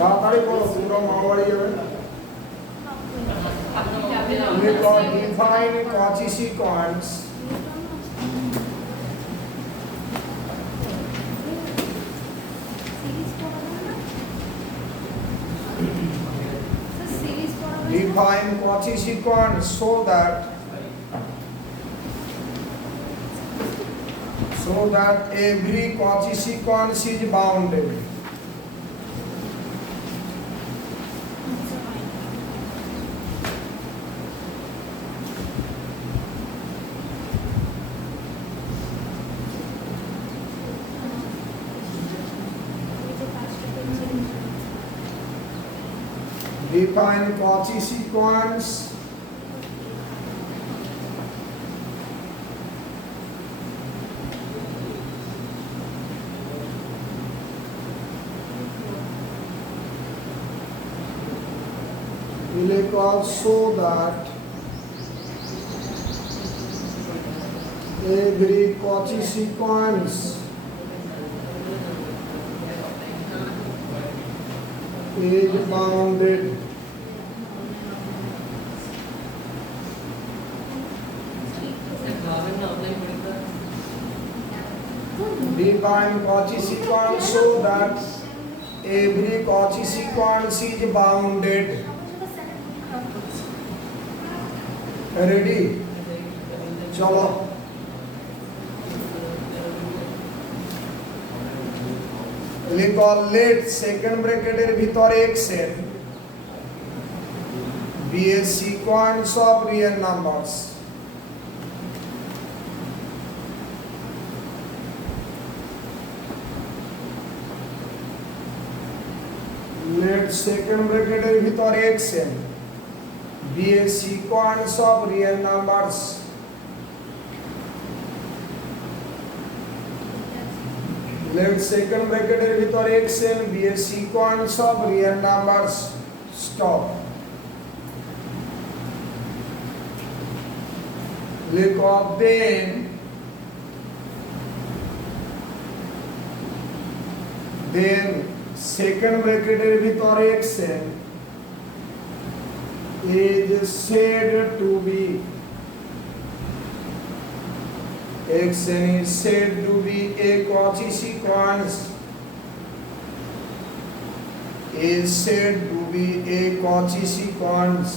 তাড়াতাড়ি বলো, তোমরা মামাবাড়ি যাবে। Define Cauchy sequence so that every Cauchy sequence is bounded. Define Cauchy sequence so that every Cauchy sequence is bounded. Define Cauchy sequence so that every Cauchy sequence is bounded. Ready? चलो लिखो late second ब्रैकेटेर ভিতরে x এর be a sequence of real numbers. Let second ব্র্যাকেটের ভিতরে x এর be a sequence of real numbers. Let second ব্র্যাকেটের ভিতরে x n be a sequence of real numbers. Stop. লিখো then second ব্র্যাকেটের ভিতরে x n is said to be xn is said to be a Cauchy sequence is said to be a Cauchy sequence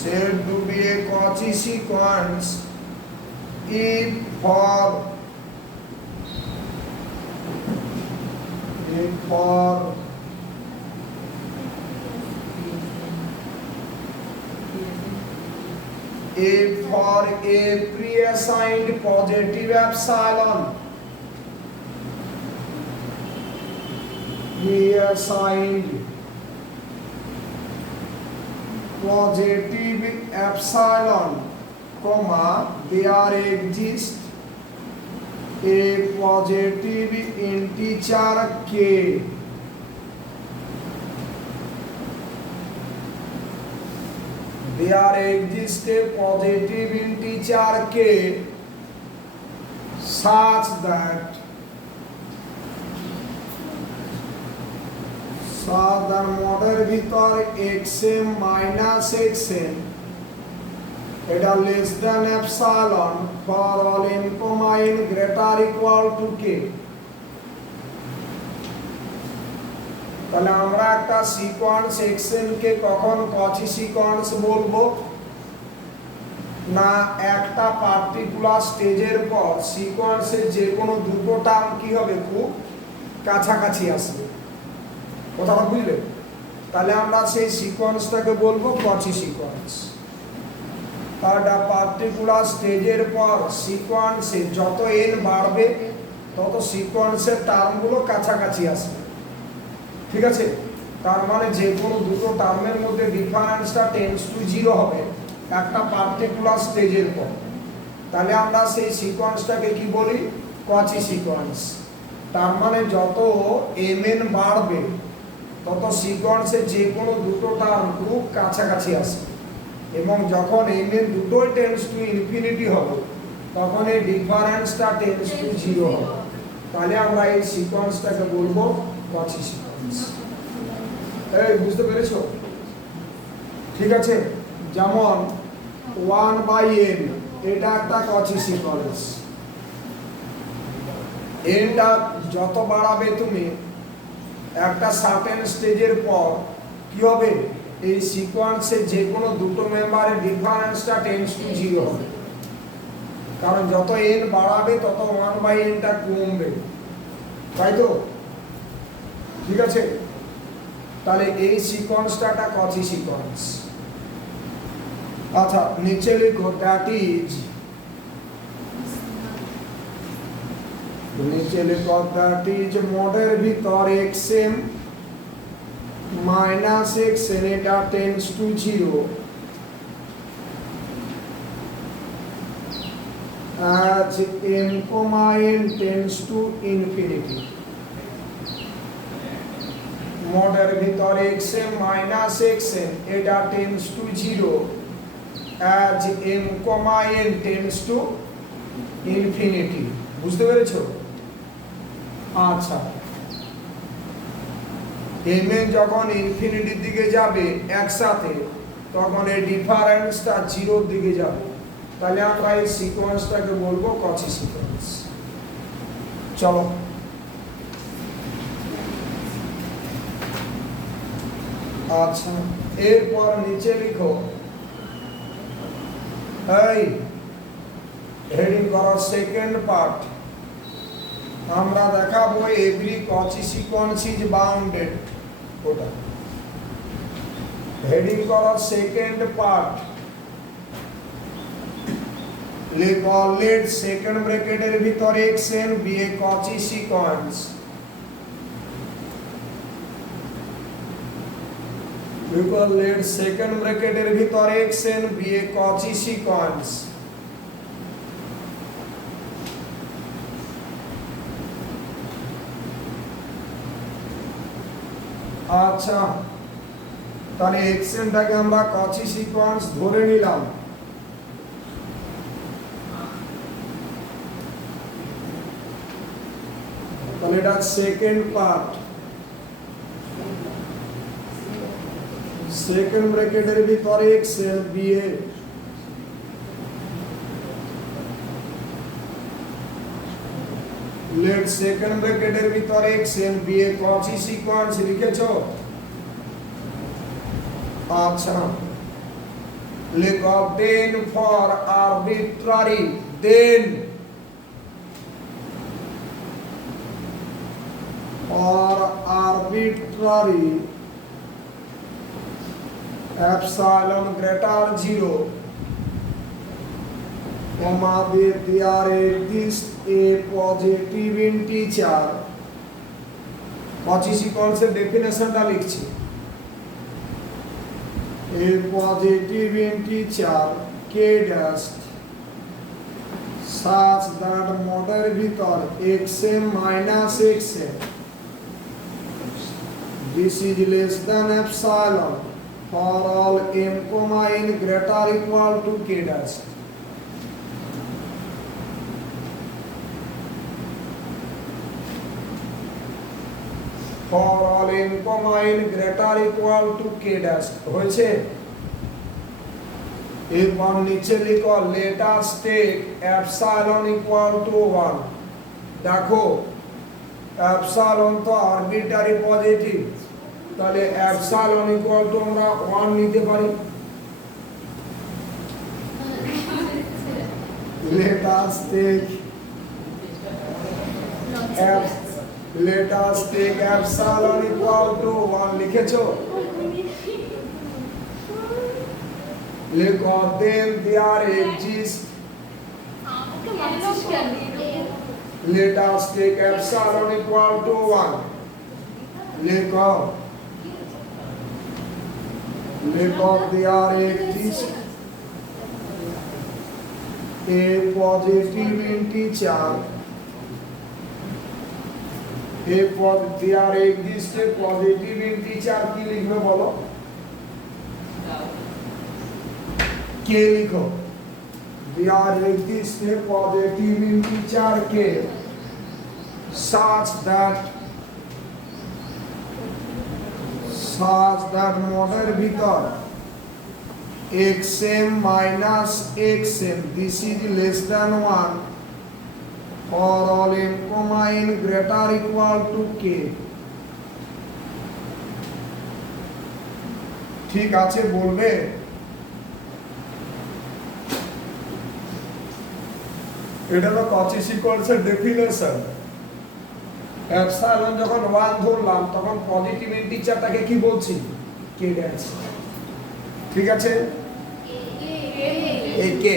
said to be a Cauchy sequence if for a pre-assigned positive epsilon, pre-assigned positive epsilon, comma, there exists a positive integer k. There exists a positive integer k such that মডের ভিতর xm minus xn এটা less than epsilon for all n, n greater equal to k. তাহলে আমরা একটা sequence xn কে কখন Cauchy sequence বলবো না একটা পার্টিকুলার স্টেজের পর সিকোয়েন্সের যে কোনো দুটো টার্ম কি হবে খুব কাছাকাছি আসবে। কথাটা বুঝলে? তাহলে আমরা সেই সিকোয়েন্সটাকে বলবো Cauchy সিকোয়েন্স। একটা পার্টিকুলার স্টেজের পর সিকোয়েন্সে যত n বাড়বে তত সিকোয়েন্সের টার্মগুলো কাছাকাছি আসবে। ঠিক আছে? তার মানে যে কোনো দুটো টার্মের মধ্যে ডিফারেন্সটা টেন্ডস টু 0 হবে একটা পার্টিকুলার স্টেজের পর। তাহলে আমরা সেই সিকোয়েন্সটাকে কি বলি? Cauchy sequence. তার মানে যত mn বাড়বে তত সিকোয়েন্সের যে কোনো দুটো টার্ম খুব কাছাকাছি আসবে এবং যখন mn দুটোই টেন্ডস টু ইনফিনিটি হবে তখন এই ডিফারেন্সটা টেন্ডস টু 0 হবে। তাহলে আমরা এই সিকোয়েন্সটাকে বলবো কচি সিকোয়েন্স। এই বুঝতে পেরেছো? ঠিক আছে, যেমন 1/n এটা একটা কচি সিকোয়েন্স। এনটা যত বাড়াবে তুমি একটা সার্টেন স্টেজের পর কি হবে, এই সিকোয়েন্সের যে কোনো দুটো মেম্বারের ডিফারেন্সটা টেন্ডস টু 0 হবে। কারণ যত n বাড়াবে তত 1/nটা কমবে, তাই তো? ঠিক আছে, তাহলে এই সিকোয়েন্সটা একটা কচি সিকোয়েন্স। আচ্ছা, নিচে লিখো দ্যাট ইজ, নিচে লিখো দ্যাট ইজ মোডের ভিতর xm মাইনাস xn এটা tends to 0 as m, n tends to infinity. মোডের ভিতর xm মাইনাস xn এটা tends to 0 as m, n tends to infinity. বুঝতে পেরেছো? আচ্ছা, m যখন ইনফিনিটির দিকে যাবে একসাথে, তখন এই ডিফারেন্সটা 0 দিকে যাবে। তাহলে আমরা এই সিকোয়েন্সটাকে বলবো কচি সিকোয়েন্স। চলো, আচ্ছা, এরপর নিচে লিখো, এই হেডিং করো সেকেন্ড পার্ট। আমরা দেখাবো এভরি কচি সিকোয়েন্স ইজ বাউন্ডেড। ওটা হেডিং করো সেকেন্ড পার্ট। লিখো লেট সেকেন্ড ব্র্যাকেটের ভিতর xn বি এ কচি সিকোয়েন্স। লিখো লেট সেকেন্ড ব্র্যাকেটের ভিতর xn বি এ কচি সিকোয়েন্স। আচ্ছা, তাহলে xnটাকে আমরা কচি সিকোয়েন্স ধরে নিলাম। তাহলে এটা সেকেন্ড পার্ট। সেকেন্ড ব্র্যাকেটের ভিতরে xn B A late second ব্র্যাকেটের ভিতরে xn বি এ কচি সিকোয়েন্স লিখেছো? আচ্ছা, লিখো then for arbitrary, then for arbitrary epsilon greater 0 comma there exists a positive integer। কচি সিকোয়েন্সের ডেফিনেশনটা লিখছি। a positive integer k dash such that মোডের ভিতর xm minus xn this is less than epsilon for all m, n greater equal to k dash। for all m, n greater equal to k dash হয়েছে। এরপর নিচে লিখো let us take epsilon equal to 1। দেখো epsilon তো arbitrary positive, তাহলে epsilon equal to আমরা 1 নিতে পারি। let us take epsilon equal to 1 লিখেছো? লিখো then there exists, let us take epsilon equal to 1। লিখো there exists a positive integer, there exists a positive integer কি লিখবে বলো? কে লিখো। there exists a positive integer k such that মডের ভিতর xm minus xm this is less than 1 for all m comma n greater equal to k ঠিক আছে বলবে এটা হলো কচি সিকোয়েন্সের ডেফিনেশন এপসাইলন যখন 1 ধরলাম তখন পজিটিভ ইন্টিজারটাকে কি বলছি কে ড্যাশ ঠিক আছে এই কে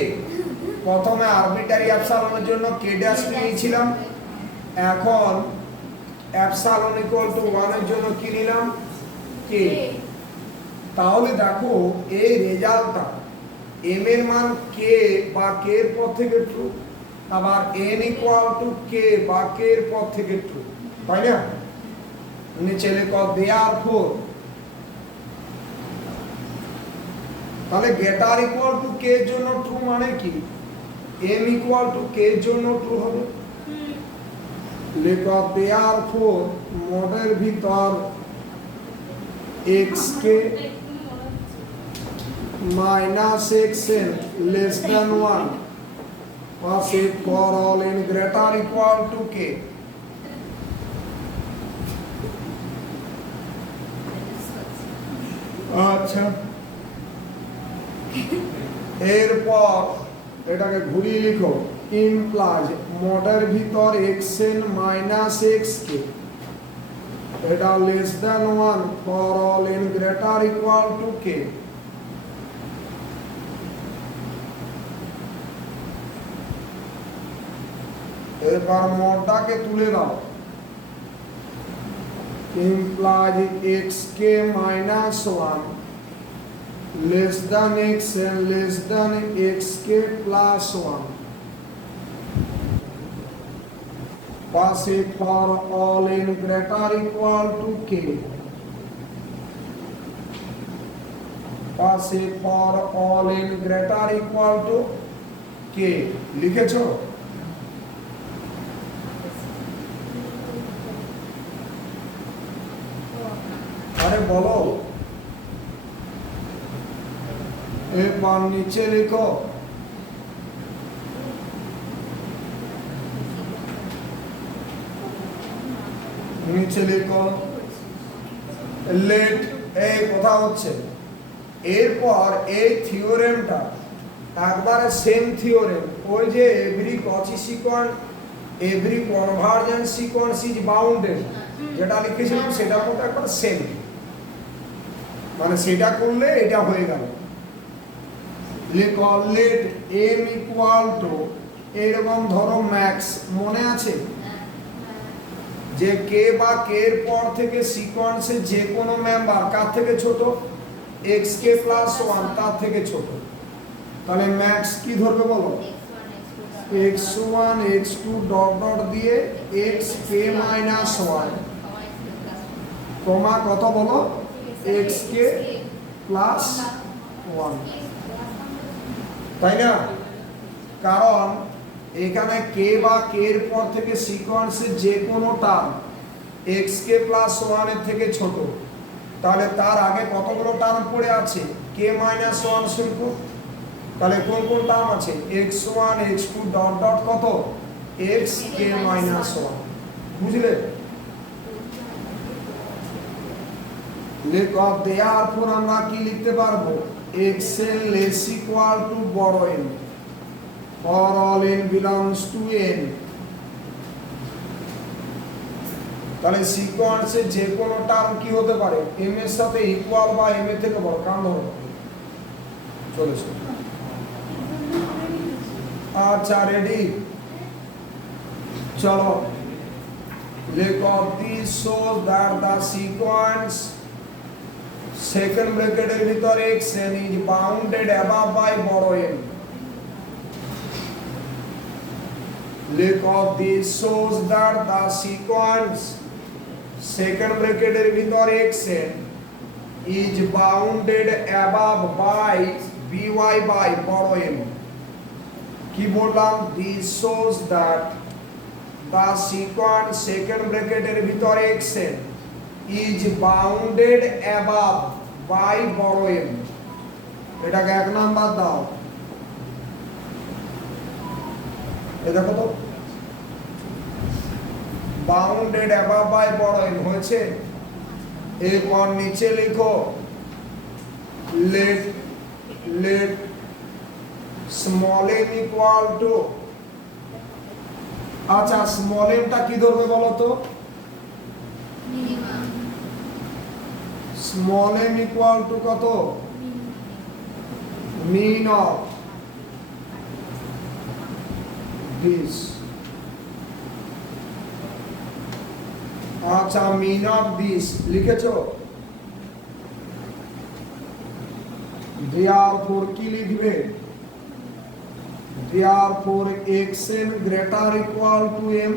প্রথমে আরবিটারি এপসাইলনের জন্য কে ড্যাশ নিয়েছিলাম এখন এপসাইলন ইকুয়াল টু 1 এর জন্য কি নিলাম কে তাহলে দেখো এই রেজাল্টটা m এর মান k বা k এর পর থেকে ট্রু আবার n ইকুয়াল টু k বা k এর পর থেকে ট্রু তাই না নিচে লেখো দেয়ারফর তাহলে গ্রেটার ইকুয়াল টু k এর জন্য ট্রু মানে কি m ইকুয়াল টু k এর জন্য ট্রু হবে লেখো দেয়ারফর মডের ভিতর xk minus xn less than 1 was it for all n greater equal to k আচ্ছা এরপর এটাকে ঘুরিয়ে লিখো implies মডের ভিতর xn minus xk এটা less than 1 for all n greater equal to k এবার মডটাকে তুলে দাও implies xk minus 1 less than xn less than xk plus 1 pass it for all n greater equal to k pass it for all n greater equal to k লিখেছো আরে বলো এবার নিচে লিখো নিচে লিখো লেট এই কথা হচ্ছে এরপর এই থিওরেমটা একবারে সেম থিওরেম ওই যে এভরি কচি sequence every convergence sequence is bounded যেটা লিখেছিলাম সেটার মতো একবার সেম মানে সেটা করলে এটা হয়ে গেল লিখো লেট m ইকুয়াল টু এরকম ধরো ম্যাক্স মনে আছে যে k বা k এর পর থেকে সিকোয়েন্সের যে কোনো মেম্বার কার থেকে ছোট xk প্লাস 1 তার থেকে ছোট তাহলে ম্যাক্স কি ধরবে বলো x1 x2 ডট ডট দিয়ে xk মাইনাস 1 কমা কত বলো xk প্লাস 1 তাই না কারণ এখানে k বা k এর পর থেকে সিকোয়েন্সের যে কোনো টার্ম xk প্লাস 1 এর থেকে ছোট তাহলে তার আগে কতগুলো টার্ম পড়ে আছে k মাইনাস 1 সংখ্যক তাহলে কোন কোন টার্ম আছে x1 x2 ডট ডট কত xk মাইনাস 1 বুঝলে লেখো দেয়ারফর আমরা কি লিখতে পারবো xn less equal to বড় n for all n belongs to n তাহলে সিকোয়েন্সে যে কোনো টার্ম কি হতে পারে m এর সাথে ইকুয়াল বা m এর থেকে বড় কাম ধরো চলেছে আচ্ছা রেডি চলো লেখো this shows that the sequence second ব্র্যাকেটের ভিতর xn is bounded above by বড় n লেখো this shows that the sequence second ব্র্যাকেটের ভিতর xn is bounded above by by বড় n কি বললাম, this shows that the sequence second ব্র্যাকেটের ভিতরে xn is bounded above by বড় m। এটাকে এক নাম্বার দাও। এই দেখো তো, বাউন্ডেড অ্যাবাভ বাই বড় m হয়েছে। এরপর নিচে লিখো let small m equal to, আচ্ছা স্মল এমটা কি ধরবে বলো তো? Minimum. Small m equal to কত? Mean of this. আচ্ছা মিন অফ দিস লিখেছো? therefore কি লিখবে? therefore xn greater equal to m,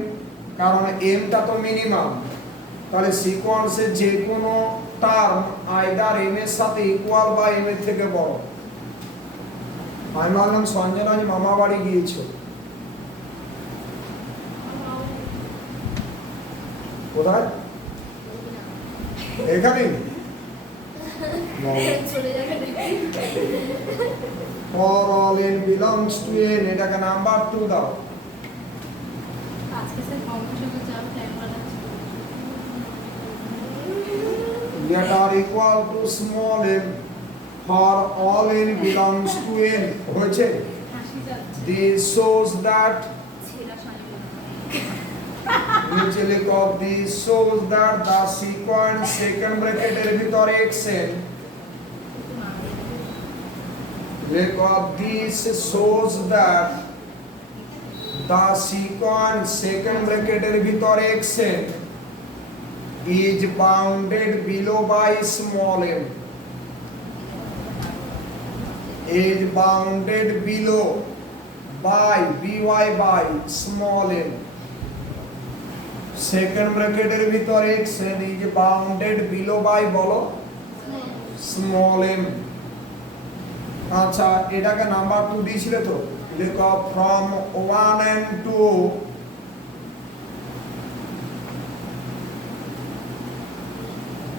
কারণ m টা তো মিনিমাম, তাহলে সিকোয়েন্সের যে কোনো টার্ম আইদার m এর সাথে ইকুয়াল বা m এর থেকে বড়। আমি বললাম সঞ্জনা আজ মামা বাড়ি গিয়েছো, কোথায়? এখানে চলে যাবে। for all n belongs to n, এটাকে নাম্বার 2 দাও। আজকে স্যার কম্পিউটারে যাব টাইম লাগাচ্ছে। that are equal to small m for all n belongs to n হয়েছে। হাসি যাচ্ছে। this shows that, ছেলা শাড়ি। নিচে লিখো this shows that the sequence second ব্র্যাকেটের ভিতরে xn, লিখো this shows that the sequence second ব্র্যাকেটের ভিতরে xn is bounded below by small m, is bounded below by by small m, second ব্র্যাকেটের ভিতরে xn is bounded below by বলো small m। আচ্ছা এটাকে নাম্বার 2 দিয়েছিলে তো, লেখো from 1 and 2,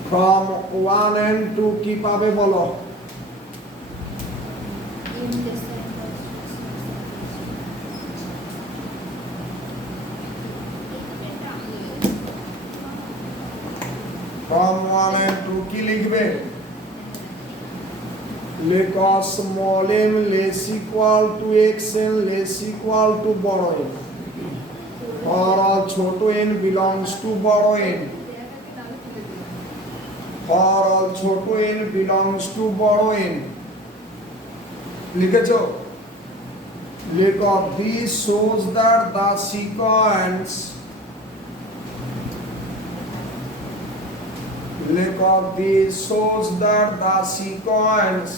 from 1 and 2 কি পাবে বলো? from 1 and 2 কি লিখবে? লেখো small m less equal to xn less equal to বড় m, or ছোট n belongs to বড় n, for all ছোট n belongs to বড় n। লিখেছো? লেখো this shows that the sequence, লেখো this shows that the sequence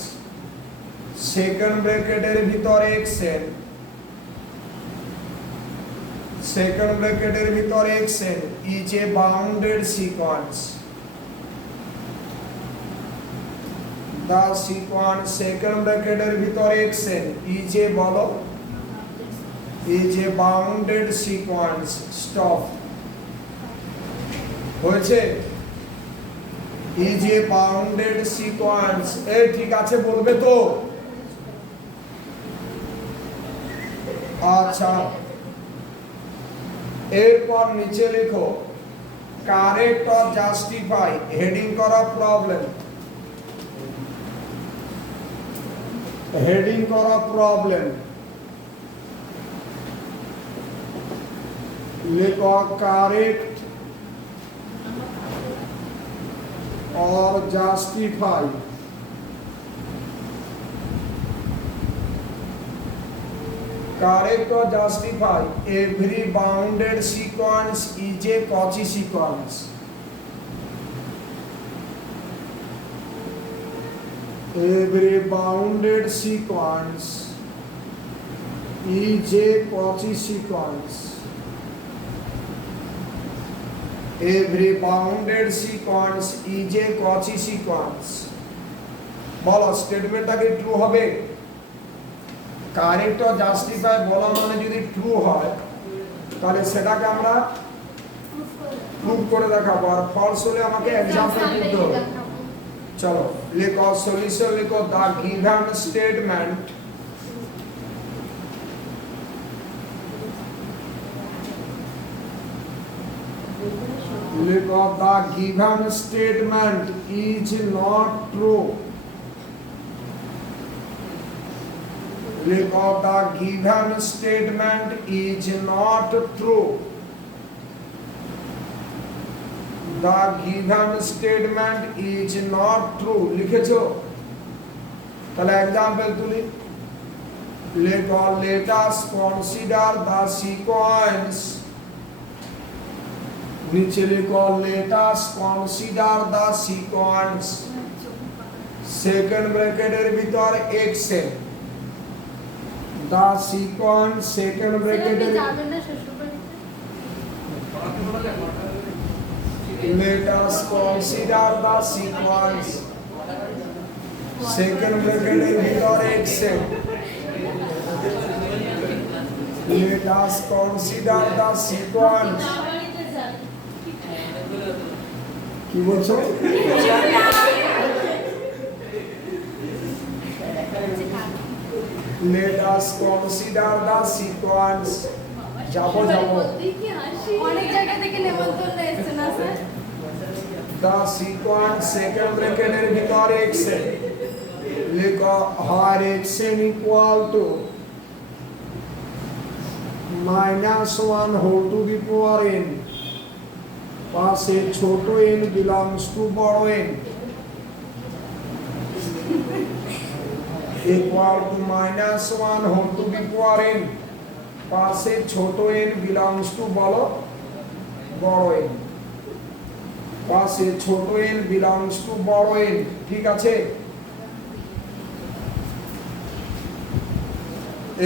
second ব্র্যাকেটের ভিতরে xn, সেকেন্ড ব্র্যাকেটের ভিতরে xn is a bounded sequence, the sequence second ব্র্যাকেটের ভিতরে xn is a বলো is a bounded sequence। Stop. হয়েছে? is a bounded sequence। এই ঠিক আছে বলবে তো? আচ্ছা এরপর নিচে লিখো কারেক্ট অর জাস্টিফাই, হেডিং করা প্রবলেম, হেডিং করা প্রবলেম। লিখো correct or justify, correct or justify every bounded sequence is a Cauchy sequence, every bounded sequence is a Cauchy sequence, every bounded sequence is a Cauchy sequence। বলো স্টেটমেন্টটা কি ট্রু হবে? Correct or justify বলা মানে যদি ট্রু হয় তাহলে সেটাকে আমরা প্রুভ করে দেখাবো, আর ফলস হলে আমাকে এক্সাম্পল দিতে হবে। চলো লিখো সলিউশন, লিখো দা গিভেন স্টেটমেন্ট লিখো the given statement is not true. লিখো the given statement is not true. The given statement is not true লিখেছো? তাহলে एग्जांपल তুলি। লিখো let us consider the sequence, নিচে লিখো let us consider the sequence, second ব্র্যাকেটের ভিতর xn, the sequence সেকেন্ড ব্র্যাকেটের let us consider the sequence second bracket in ভিতর xn, let us consider the sequence কি বলছো? let us consider the sequence যাবো অনেক জায়গা থেকে নেমন্তন্ন এসেছে না sir? the sequence second bracket এর ভিতর xn, লিখো where xn equal to -1 whole to the power n, পাশে ছোট n belongs to বড় n, equal to -1 whole to the power n, পাশে ছোট n belongs to বলো বড় n, পাশে ছোট n belongs to বড় n, ঠিক আছে?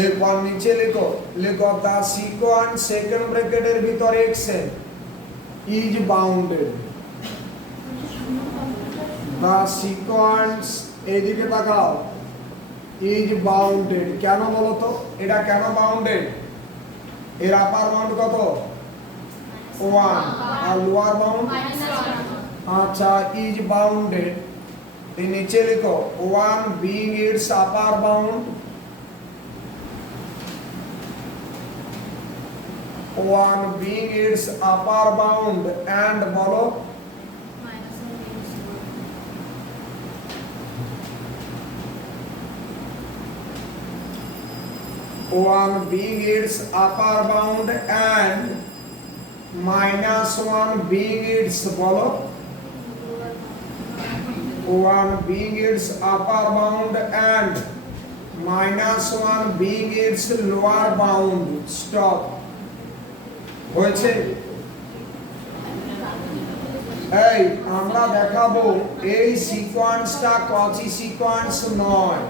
এরপর নিচে লিখো, লিখো দা সিকোয়েন্স সেকেন্ড ব্র্যাকেটের ভিতর xn is bounded. The sequence এইদিকে তাকাও, ইজ বাউন্ডেড কেন বলো তো? এটা কেন বাউন্ডেড? এর আপার বাউন্ড কত? 1 আর লোয়ার বাউন্ড আচ্ছা ইজ বাউন্ডেড। এই নিচে লিখো 1 বিং ইটস আপার বাউন্ড, 1 being its upper bound and বলো one being its upper bound and -1 being its বলো 1 being its upper bound and -1 being its lower bound। Stop হয়েছে? এই আমরা দেখাবো এই সিকোয়েন্সটা কচি সিকোয়েন্স নয়,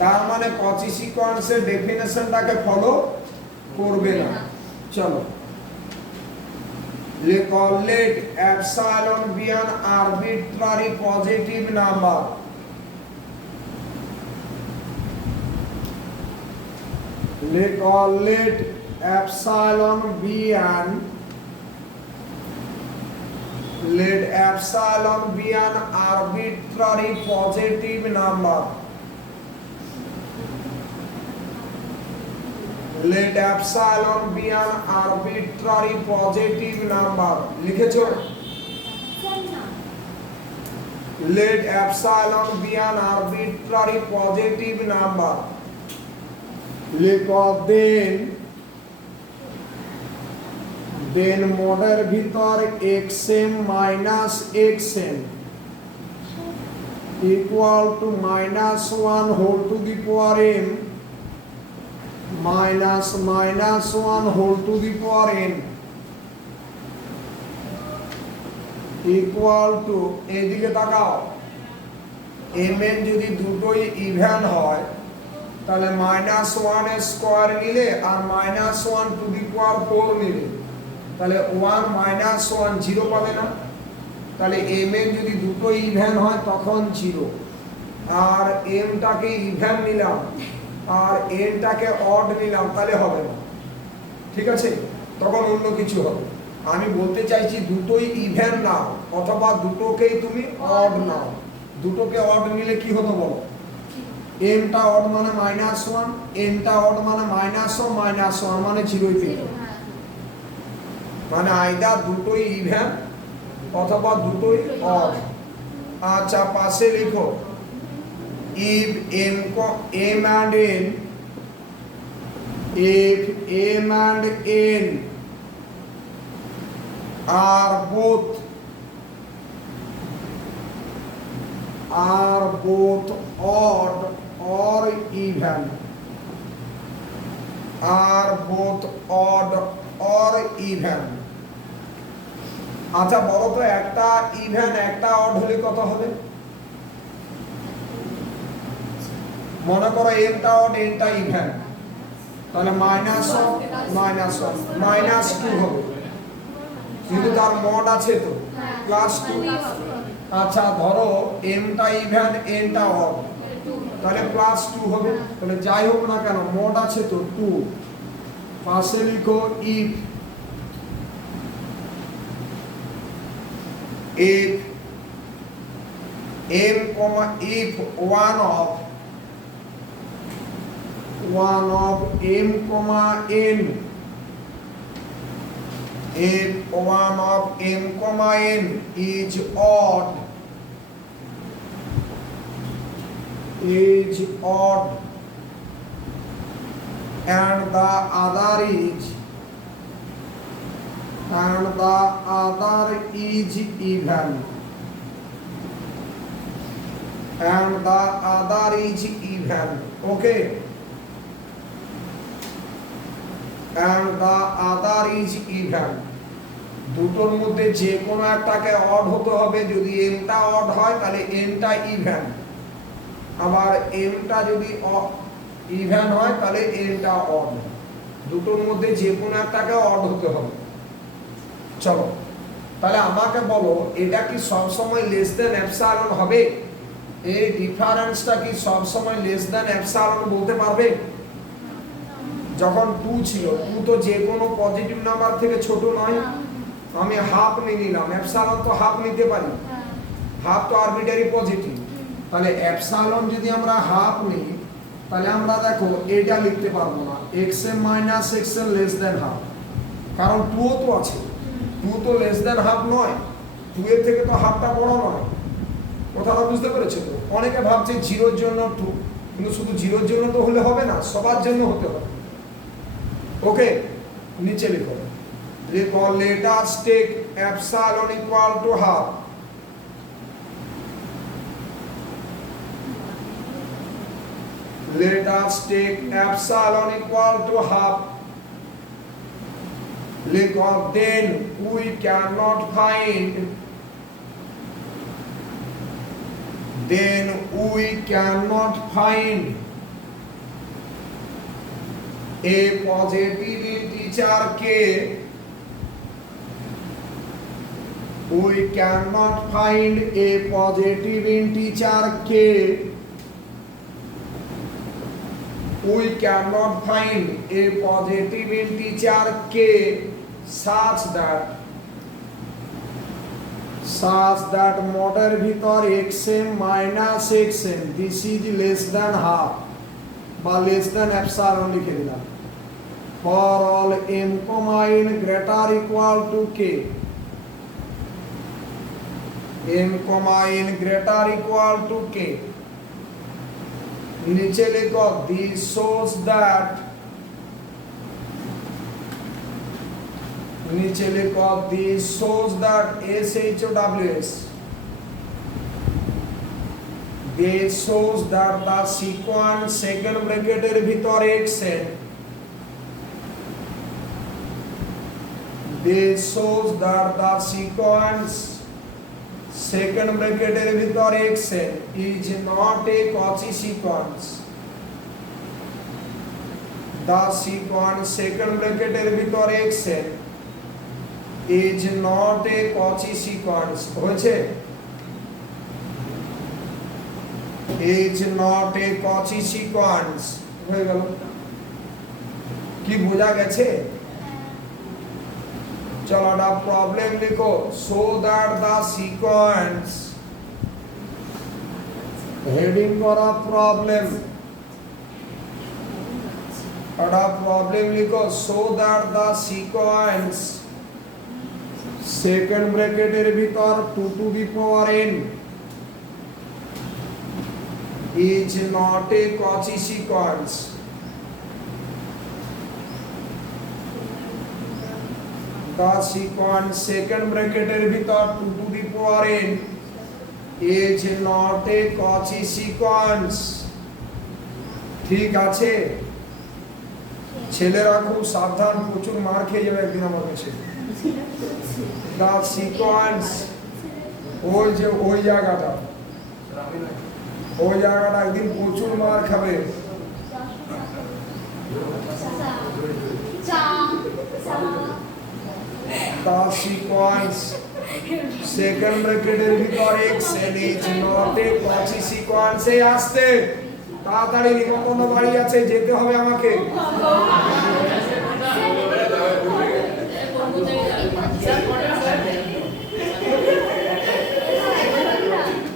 তার মানে কচি সিকোয়েন্সের ডেফিনেশনটাকে ফলো করবে না। চলো লিখো let epsilon be an arbitrary positive number, লিখো let epsilon be an arbitrary positive number, let epsilon be an arbitrary positive number লিখেছো? let epsilon be an arbitrary positive number লিখো then মোডের ভিতর xm minus xn equal to -1 whole to the power m minus -1 whole to the power n equal to এদিকে তাকাও mn যদি দুটোই ইভেন হয় তাহলে -1 এর স্কয়ার নিলে আর -1 টু দি পাওয়ার 4 নিলে তাহলে 1 -1 0 পাবে না? তাহলে mn যদি দুটো ইভেন হয় তখন 0, আর m টাকে ইভেন নিলাম আর এনটাকে অড নিলাম, তাহলে হবে না, ঠিক আছে, তখন অন্য কিছু হবে। আমি বলতে চাইছি দুটোই ইভেন নাও অথবা দুটোকেই তুমি অড নাও। দুটোকে অড নিলে কি হতো বলো? এনটা অড মানে -1, এনটা অড মানে -1 মানে 0 পেতো। মানে আইদার দুটোই ইভেন অথবা দুটোই অড। আচ্ছা, পাশে লিখো if m and n, if m and n are both odd or even, are both odd or even। আচ্ছা বলো তো, একটা ইভেন একটা অড হলে কত হবে? মনে করো এনটা অড এনটা ইভেন, তাহলে -1 -2 হবে, কিন্তু তার মড আছে তো +2। আচ্ছা ধরো এমটা ইভেন এনটা অড, তাহলে +2 হবে। তাহলে যাই হোক না কেন মড আছে তো 2। পাশে লিখো if if one of m comma n, if one of m comma n is odd and the other is even, and the other is even, okay, and the other is even। দুটোর মধ্যে যে কোনো একটাকে অড হতে হবে। যদি এমটা অড হয় তাহলে এনটা ইভেন, আবার এমটা যদি ইভেন হয় তাহলে এনটা অড। দুটোর মধ্যে যে কোনো একটাকে অড হতে হবে। চলো তাহলে আমাকে বলো, এটা কি সব সময় লেস দেন এপসাইলন হবে? এই ডিফারেন্সটা কি সব সময় লেস দেন এপসাইলন বলতে পারবে? যখন 2 ছিল, 2 তো যে কোনো পজিটিভ নাম্বার থেকে ছোট নয়। আমি হাফ নিয়ে নিলাম, এপসাইলন তো হাফ নিতে পারি, হাফ তো আরবিটারি পজিটিভ। তাহলে এপসাইলন যদি আমরা হাফ নিই তাহলে আমরা দেখো এটা লিখতে পারবো না, xm - xn লেস দেন হাফ, কারণ 2 তো আছে, 2 তো লেস দেন হাফ নয়, 2 এর থেকে তো হাফটা বড় নয়। কথাটা বুঝতে পেরেছো তো? অনেকে ভাবছে 0 এর জন্য 2, কিন্তু শুধু 0 এর জন্য তো হলে হবে না, সবার জন্য হতে হবে। ওকে, নিচে লিখো let us take epsilon equal to half, let us take epsilon equal to half, then we cannot find a positive integer k, we cannot find a positive integer k, we cannot find a positive integer k such that মডের ভিতর xm - xn this is less than half বা less than epsilon লিখে দিলাম। for all m, n greater equal to k, m, n greater equal to k, নিচে লিখো this shows that, নিচে লিখো this shows that SHOWS, this shows that the sequence second ব্র্যাকেটের ভিতর xn, this shows that the sequence second ব্র্যাকেটের ভিতর xn is not a Cauchy sequence, the sequence second ব্র্যাকেটের ভিতর xn is not a Cauchy sequence, হয়েছে? is not a Cauchy sequence, হয়ে গেল। কি বোঝা গেছে? চলো একটা প্রবলেম লিখো। So that the sequence, heading করা প্রবলেম, একটা প্রবলেম লিখো। So that the sequence, second ব্র্যাকেটের ভিতর 2 two the power n is not a Cauchy sequence. The sequence second bracket এর ভিতর 2 to the power n is not a Cauchy sequence. ঠিক আছে? ছেলেরা খুব সাবধান, প্রচুর মার খেয়ে যাবে একদিন আমার কাছে। The sequence, ওই জায়গাটা একদিন প্রচুর মার খাবে। The sequence second bracket এর ভিতর xn is not a Cauchy sequence। এই আসতে তাড়াতাড়ি, নিমন্ত্রণ বাড়ি আছে, যেতে হবে আমাকে।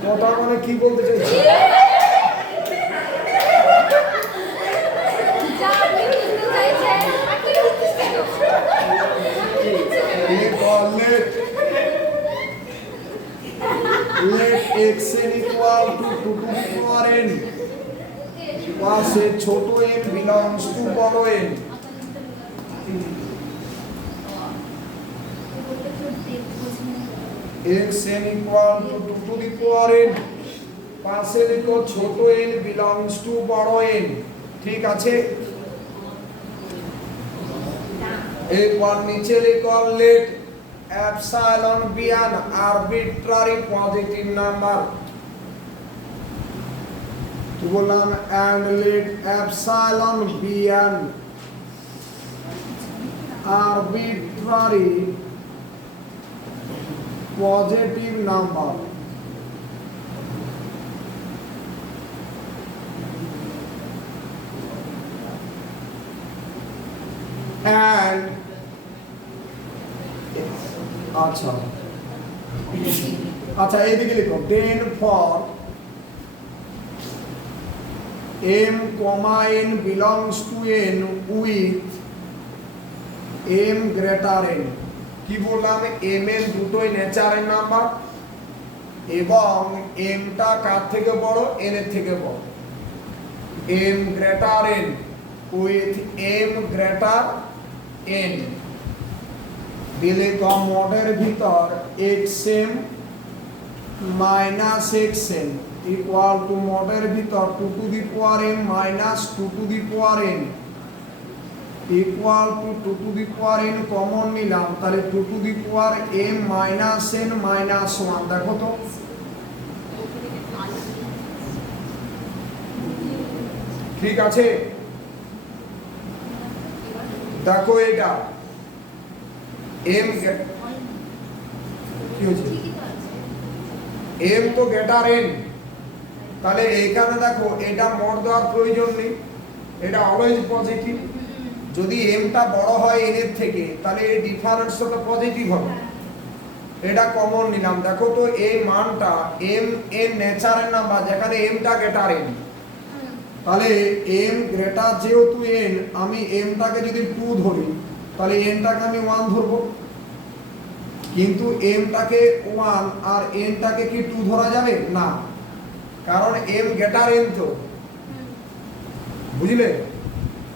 কথা মানে কি বলতে চাইছি? Let xn equal to 2 to the power n পাশে ছোট n belongs to বড় n। xn equal to 2 to the power n পাশে লিখো ছোট n belongs to বড় n। ঠিক আছে? এরপর নিচে লিখো let epsilon be an arbitrary positive number। তো বললাম and let epsilon be an arbitrary positive number। and আচ্ছা এইদিকে লিখো then for m, n belongs to n with m greater n। কি বললাম? m এর দুটোই নেচারের নাম্বার এবং m টা কার থেকে বড়? n এর থেকে বড়। m greater n with m greater n দিলে মডের ভিতর xm minus xn equal to মডের ভিতর 2 to the power n minus 2 to the power n equal to 2 to the power n common নিলাম, তাহলে 2 to the power m minus n minus 1। দেখো তো ঠিক আছে? দেখো এটা m কি হচ্ছে? m তো গ্রেটার n, তাহলে এখানে দেখো এটা মোড দেওয়ার প্রয়োজন নেই, এটা অলওয়েজ পজিটিভ। যদি m টা বড় হয় n এর থেকে তাহলে এই ডিফারেন্সটা তো পজিটিভ হবে। এটা কমন নিলাম। দেখো তো এই মানটা m এর নেচারের নাম্বার, যেখানে m টা গ্রেটার n, তাহলে m গ্রেটার যেহেতু n, আমি m টাকে যদি 2 ধরি তাহলে n টাকে আমি 1 ধরবো। কিন্তু m টাকে 1 আর n টাকে কি 2 ধরা যাবে না, কারণ m গ্রেটার n তো, বুঝলে?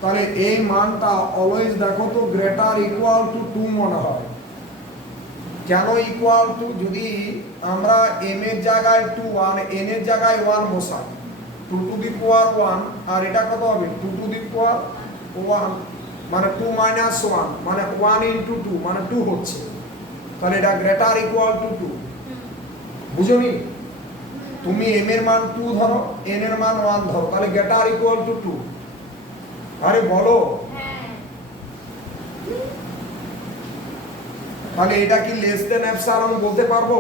তাহলে এই মানটা অলওয়েজ দেখো তো গ্রেটার ইকুয়াল টু 2 মনে হয়। কেন ইকুয়াল টু? যদি আমরা m এর জায়গায় 2 আর n এর জায়গায় 1 বসাই, 2 টু দি পাওয়ার 1 আর এটা কত হবে? 2 টু দি পাওয়ার 1 মানে 2 মাইনাস 1 মানে 1 ইনটু 2 মানে 2 হচ্ছে। তাহলে এটা গ্রেটার ইকুয়াল টু 2। বুঝোনি? তুমি m এর মান 2 ধরো, n এর মান 1 ধরো, তাহলে গ্রেটার ইকুয়াল টু 2। আরে বলো, তাহলে এটা কি লেস দেন এপসাইলন বলতে পারবো?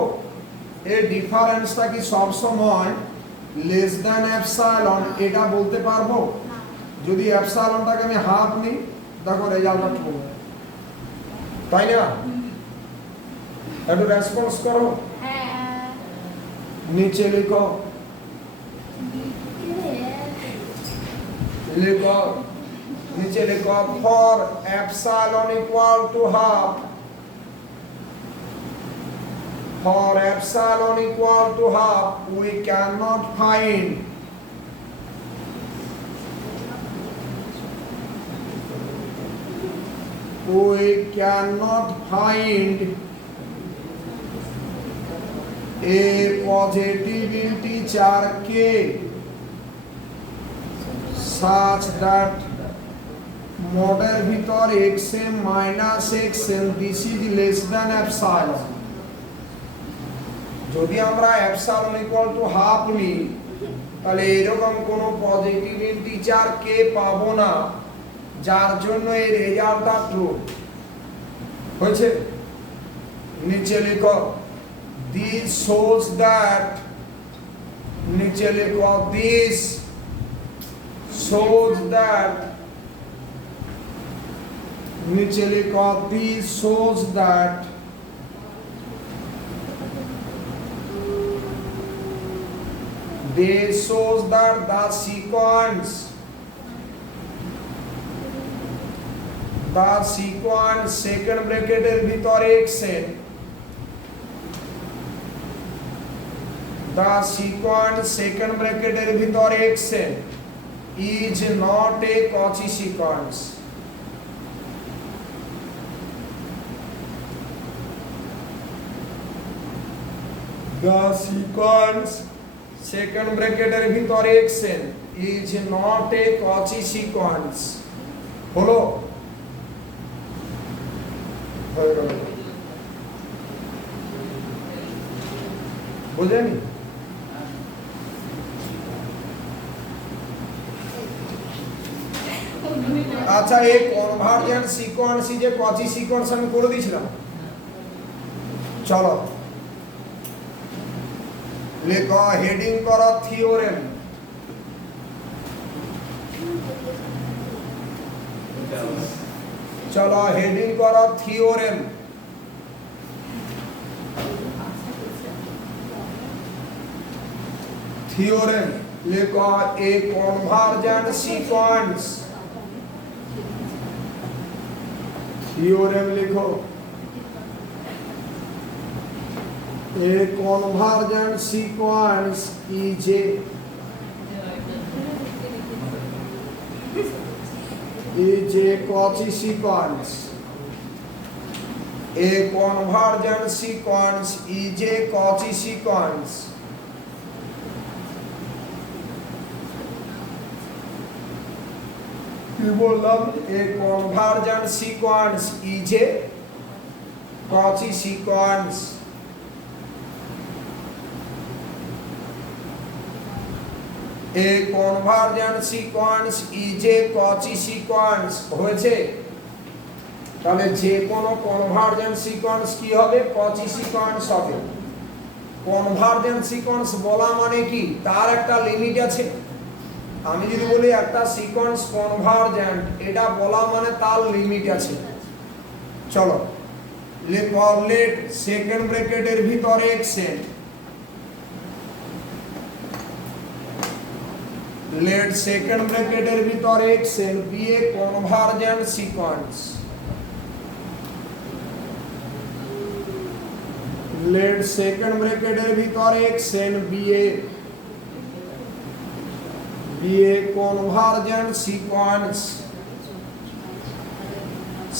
এই ডিফারেন্সটা কি সব সময় লেস দেন এপসাইলন এটা বলতে পারবো? যদি এপসাইলনটাকে আমি হাফ নিই দেখো রেজাল্টটা কি হবে, তাই না? একটু রেসপন্স করো। হ্যাঁ নিচে লিখো, লিখো নিচে লিখো for epsilon equal to half, for epsilon equal to half we cannot find a positive integer k such that মোডের ভিতর xm minus xn this is less than epsilon। যদি আমরা এপসাইলন ইকুয়াল টু হাফ নিই তাহলে এরকম কোনো positive integer কে পাবো না যার জন্য এই রেজাল্টটা ট্রু হয়েছে। নিচে লিখো দিস শোজ দ্যাট, নিচে লিখো দিস শোজ দ্যাট, নিচে লিখো this shows that they shows that the sequence second bracket এর ভিতরে xn, the sequence second bracket এর ভিতরে xn is not a Cauchy sequence। the sequence second ব্র্যাকেটের ভিতরে xn is not a Cauchy sequence। হলো হয়ে গেল, বুঝেনি? আচ্ছা এই কনভার্জেন্ট সিকোয়েন্স যে Cauchy সিকোয়েন্স আমি করে দিয়েছিলাম, চলো লেখো হেডিং করো থিওরেম, চলো হেডিং করো থিওরেম। থিওরেম লেখো এ কনভার্জেন্ট সিকোয়েন্স, থিওরেম লিখো a convergent sequence is a Cauchy sequence। a convergent sequence is a Cauchy sequence। কি বললাম? a convergent sequence is a Cauchy sequence। a convergent sequence is a Cauchy sequence হয়েছে। তাহলে যে কোনো convergent sequence কি হবে? Cauchy sequence হবে। Convergent sequence বলা মানে কি তার একটা লিমিট আছে। আমি যদি বলি একটা সিকোয়েন্স কনভার্জেন্ট, এটা বলা মানে তার লিমিট আছে। চলো লিখো লেট সেকেন্ড ব্র্যাকেটের ভিতরে xn, let second bracket এর ভিতরে xn be a convergent sequence। let second bracket এর ভিতরে xn be a convergent sequence।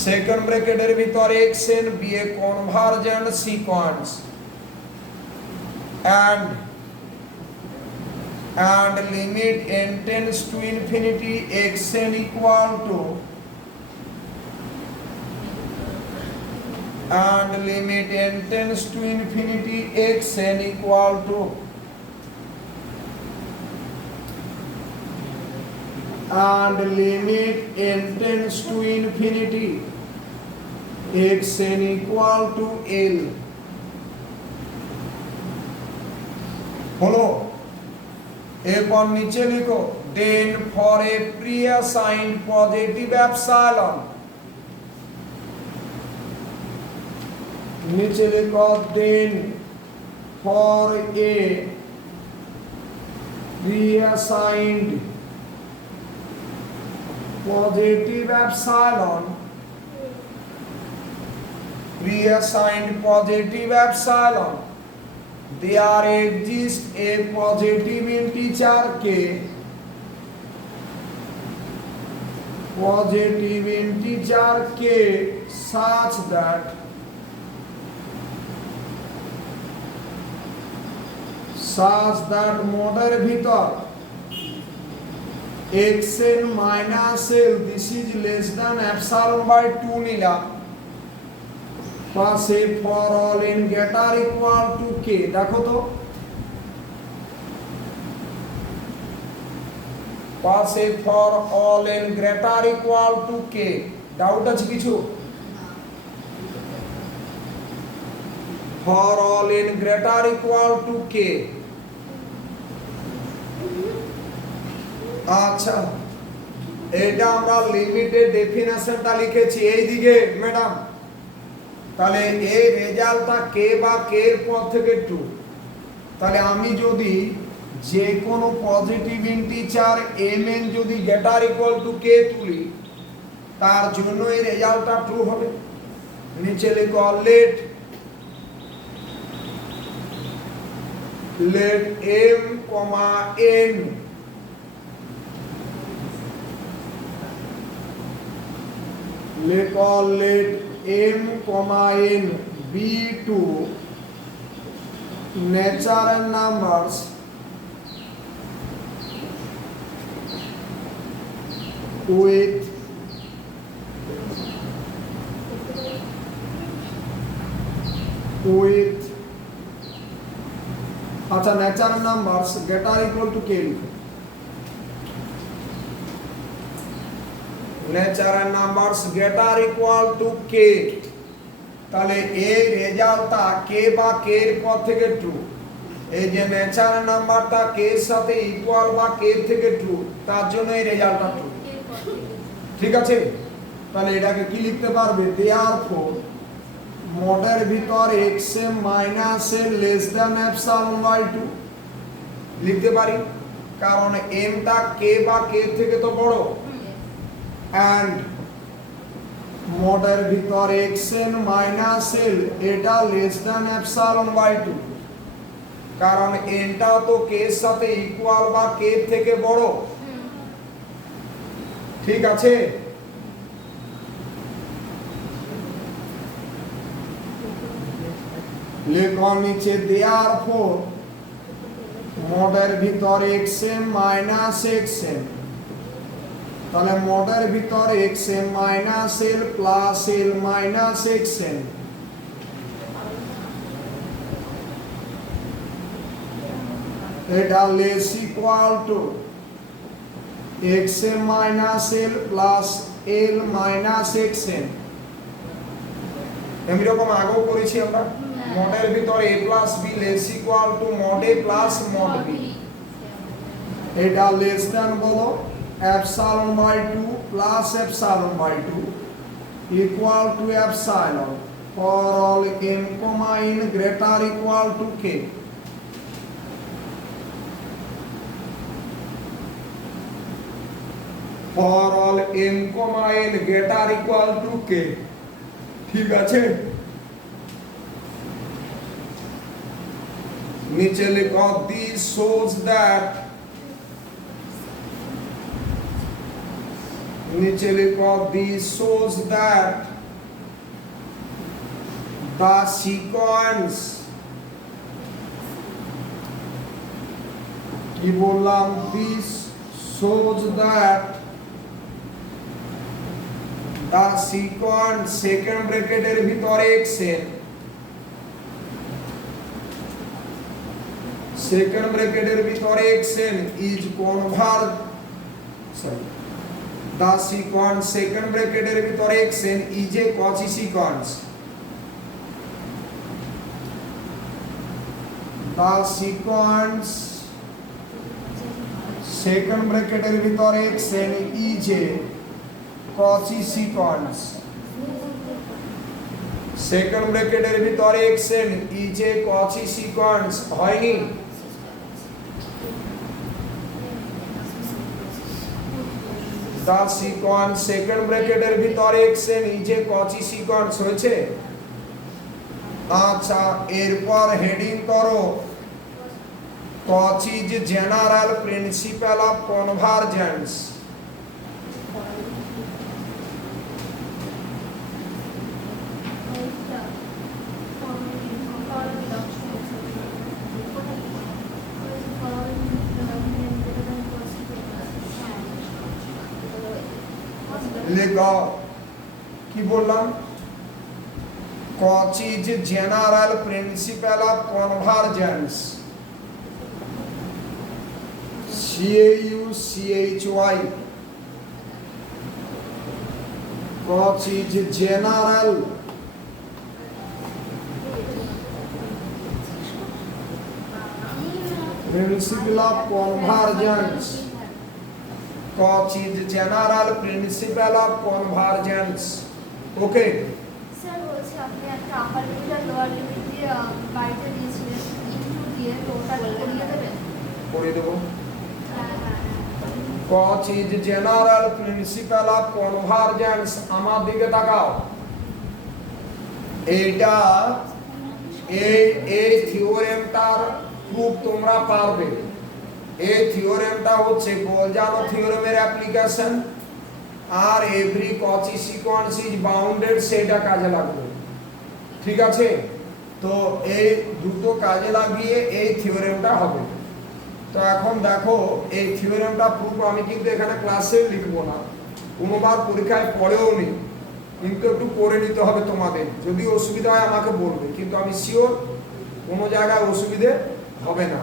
second bracket এর ভিতরে xn be a convergent sequence and limit n tends to infinity xn equal to and limit n tends to infinity xn equal to and limit n tends to infinity xn equal to L। হলো এরপর নিচে লিখো then for a pre-assigned positive epsilon नीचे लिखो then for a pre-assigned positive epsilon there exists a positive integer k such that মোডের ভিতর xn minus l this is less than epsilon by 2 নিলাম পাশে for all in greater equal to k দেখো তো পাশে for all in greater equal to k doubt আছে কিছু for all in greater equal to k আচ্ছা এটা আমরা লিমিটের ডেফিনেশনটা লিখেছি এই দিকে ম্যাডাম তাহলে এই রেজাল্টটা কে বা কে এর পর থেকে ট্রু তাহলে আমি যদি যে কোনো পজিটিভ ইন্টিজার mn যদি গ্রেটার ইকুয়াল টু কে তুলি তার জন্য এই রেজাল্টটা ট্রু হবে নিচে লিখো let m, n let m, n be to natural numbers with अच्छा natural numbers greater equal to k लिखो natural numbers greater equal to k তাহলে এই রেজাল্টটা k বা k এর পর থেকে ট্রু এই যে ন্যাচারাল নাম্বারটা k এর সাথে ইকুয়াল বা k এর থেকে ট্রু তার জন্য এই রেজাল্টটা ট্রু ঠিক আছে তাহলে এটাকে কি লিখতে পারবে therefore মোডের ভিতর xm minus l less than epsilon by 2 লিখতে পারি কারণ m টা k বা k এর থেকে তো বড় and মোডের ভিতর xn minus l এটা less than epsilon by 2 কারণ n টাও তো k এর সাথে ইকুয়াল বা k এর থেকে বড় ঠিক আছে লেখো নিচে therefore মোডের ভিতর xm minus xn তাহলে মোডের ভিতর xm minus l plus l minus xn এটা less equal to xm minus l plus l minus xn এরকম আগেও করেছি আমরা মোডের ভিতর a plus b less equal to mod a plus mod b এটা less than বলো epsilon by 2 plus epsilon by 2 equal to epsilon for all m, n greater equal to k for all m, n greater equal to k ঠিক আছে নিচে লিখো this shows that নিচে লিখো this shows that the sequence কি বললাম this shows that the sequence second ব্র্যাকেটের ভিতরে xn সেকেন্ড ব্র্যাকেটের ভিতরে xn is converge sorry the sequence second ব্র্যাকেটের ভিতরে xn is a Cauchy sequence the sequence second ব্র্যাকেটের ভিতরে xn ইজ এ কচি সিকোয়েন্স সেকেন্ড ব্র্যাকেটের ভিতরে xn ইজ এ কচি সিকোয়েন্স হয়নি দা সিকোয়েন্স সেকেন্ড ব্র্যাকেটের ভিতরে xn ইজ এ কচি সিকোয়েন্স হয়েছে আচ্ছা এরপর হেডিং করো Cauchy is general principle of convergence লেখো কি বললাম Cauchy is general principle of convergence CAUCHY Cauchy is general principle of convergence Cauchy is general principle of convergence okay sir বলছি আপনি একটা আপার লিমিট আর লোয়ার লিমিট দিয়ে বাড়িতে দিয়েছিলেন ইনটু দিয়ে তো ওটা করিয়ে দেবেন করে দেব Cauchy is general principle of convergence আমার দিকে তাকাও এইটা এই থিওরেমটার প্রুফ তোমরা পারবে এই থিওরেমটা হচ্ছে গোলজানো থিওরেমের অ্যাপ্লিকেশন আর every Cauchy sequence is bounded সেটা কাজে লাগবে ঠিক আছে তো এই দুটো কাজে লাগিয়ে এই থিওরেমটা হবে তো এখন দেখো এই থিওরেমটা প্রুফ আমি কিন্তু এখানে ক্লাসে লিখবো না কোনোবার পরীক্ষায় পড়েও নি কিন্তু একটু করে নিতে হবে তোমাদের যদি অসুবিধা হয় আমাকে বলবে কিন্তু আমি শিওর কোনো জায়গায় অসুবিধে হবে না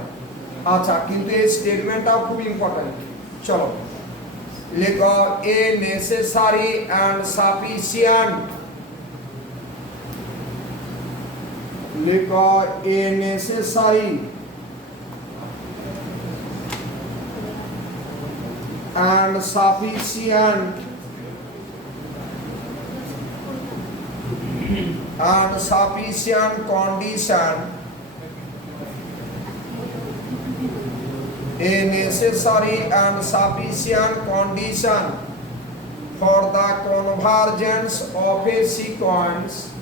আচ্ছা কিন্তু এই স্টেটমেন্টটাও খুব ইম্পর্টেন্ট চলো লেখো এ নেসেসারি অ্যান্ড সাফিসিয়েন্ট লেখো এ necessary and sufficient condition a necessary and sufficient condition for the convergence of a sequence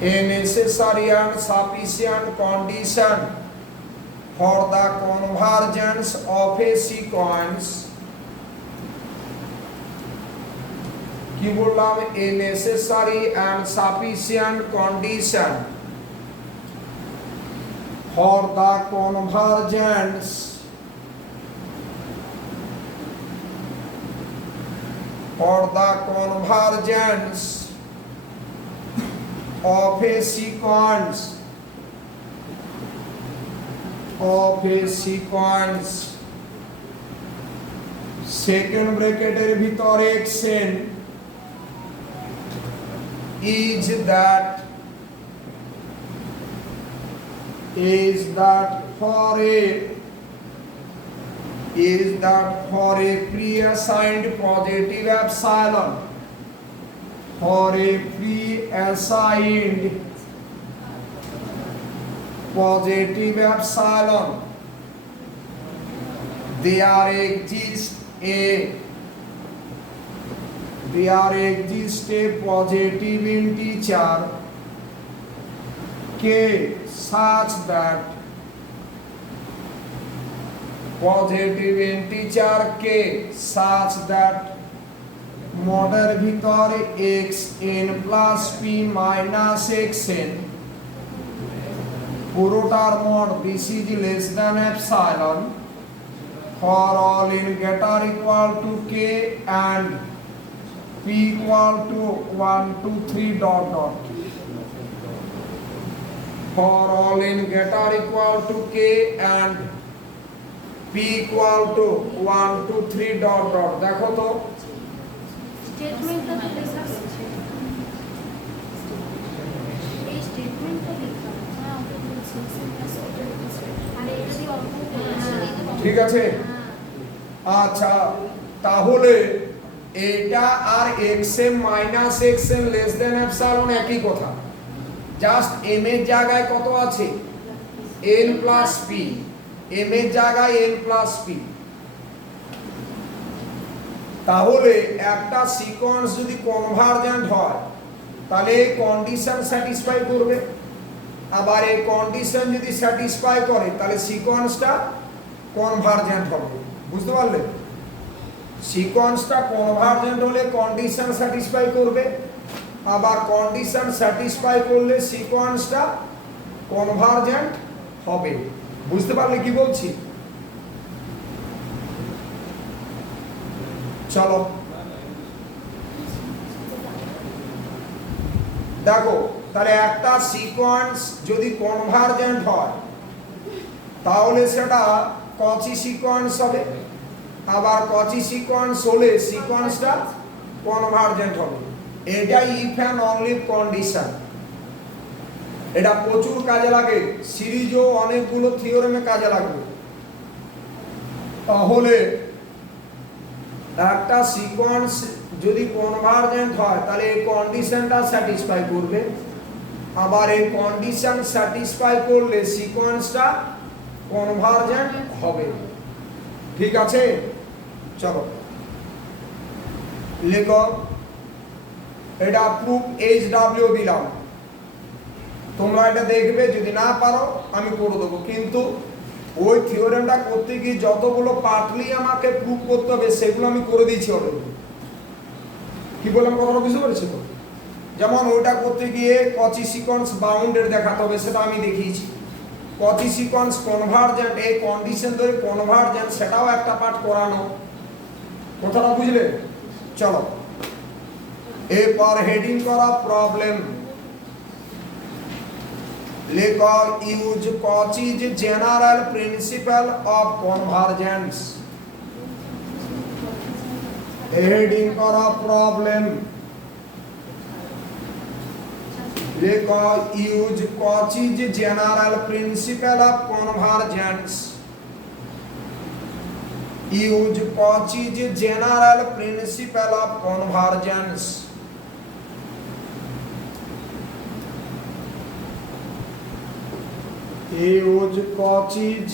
a necessary and sufficient condition for the convergence of a sequence কি বললাম a necessary and sufficient condition for the convergence of a sequence second ব্র্যাকেটের ভিতরে xn is that for a pre-assigned positive epsilon there exists a positive integer k such that মডের ভিতরে xn plus p minus xn পুরোটার mod this is less than epsilon for all in greater equal to k and p equal to 1 2 3 dot dot for all in greater equal to k and p equal to 1 2 3 dot dot দেখো তো স্টেটমেন্টটা তো লেখা আছে এই স্টেটমেন্টটা লেখা হ্যাঁ ওটা বলছি আর এটা দিয়ে অল্প করেছি ঠিক আছে? আচ্ছা, তাহলে এটা আর xm minus xn less than epsilon একই কথা, জাস্ট m এর জায়গায় কত আছে n প্লাস p, m এর জায়গায় n প্লাস p। তাহলে একটা সিকোয়েন্স যদি কনভার্জেন্ট হয় তাহলে এই কন্ডিশন স্যাটিসফাই করবে, আবার এই কন্ডিশন যদি স্যাটিসফাই করে তাহলে সিকোয়েন্সটা কনভার্জেন্ট হবে। বুঝতে পারলে? সিকোয়েন্সটা কনভার্জেন্ট হলে কন্ডিশন স্যাটিসফাই করবে, আবার কন্ডিশন স্যাটিসফাই করলে সিকোয়েন্সটা কনভার্জেন্ট হবে। বুঝতে পারলে কি বলছি? চলো দেখো, তাহলে একটা সিকোয়েন্স যদি কনভার্জেন্ট হয় তাহলে সেটা কচি সিকোয়েন্স হবে, আবার কচি সিকোয়েন্স হলে সিকোয়েন্সটা কনভার্জেন্ট হবে। এটা ইফ অ্যান্ড অনলি কন্ডিশন। এটা প্রচুর কাজে লাগে, সিরিজও অনেকগুলো থিওরেমে কাজে লাগবে। তাহলে একটা সিকোয়েন্স যদি কনভার্জেন্ট হয় তাহলে এই কন্ডিশনটা স্যাটিসফাই করবে, আবার এই কন্ডিশন স্যাটিসফাই করলে সিকোয়েন্সটা কনভার্জেন্ট হবে। ঠিক আছে? চলো লেখো, এটা প্রুফ HW দিলাম, তোমরা এটা দেখবে, যদি না পারো আমি করে দেবো। কিন্তু ওই থিওরেমটা করতে গিয়ে যতগুলো পার্টলি আমাকে প্রুফ করতে হবে সেগুলো আমি করে দিয়েছি অলরেডি। কি বললাম কথাটা বুঝতে পেরেছো তো? যেমন ওইটা করতে গিয়ে কচি সিকোয়েন্স বাউন্ডেড দেখাতে হবে, সেটা আমি দেখিয়েছি। কচি সিকোয়েন্স কনভার্জেন্ট, এই কন্ডিশন ধরে কনভার্জেন্ট, সেটাও একটা পার্ট করানো। কথাটা বুঝলে? চলো এরপর হেডিং করা প্রবলেম। লেখো use Cauchy's general principle of convergence. Heading করা প্রবলেম। লেখো use Cauchy's general principle of convergence. Use Cauchy's general principle of convergence. use Cauchy's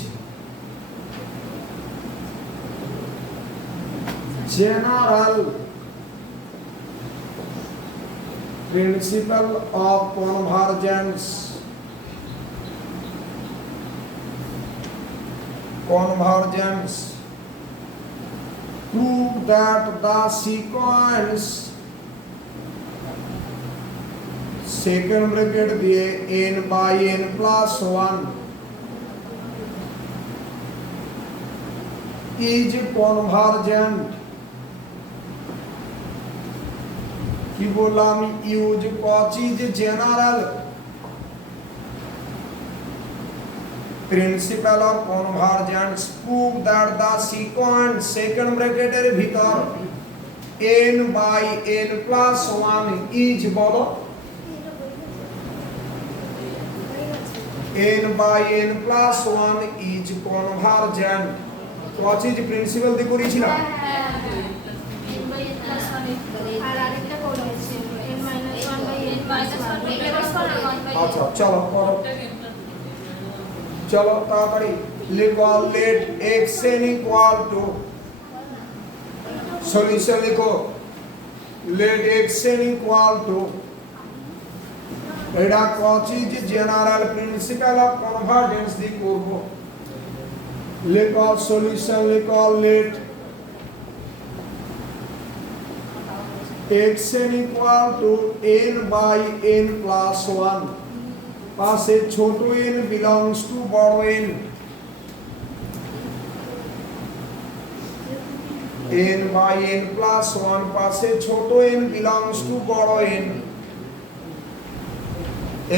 general principle of convergence. Prove that the sequence second bracket दिए n by n plus 1 is convergent। কি বললাম? Use Cauchy's general principle of convergence. Prove that the sequence second ব্র্যাকেটের ভিতর n by n plus 1 is, বলো n by n plus 1 is convergent। Cauchy's principle দিয়ে করেছিলাম। আচ্ছা চলো করো, চলো তাড়াতাড়ি লিখো। Let xn equal to, solution লিখো, লেট xn ইকুয়াল টু, এটা Cauchy's general principle of convergence দিয়ে করব। লেখো সলিউশন, লেখো let xn equal to n by n plus 1, পাশে ছোট n বিলংস টু বড় n, n by n plus 1 পাশে ছোট n বিলংস টু বড় n।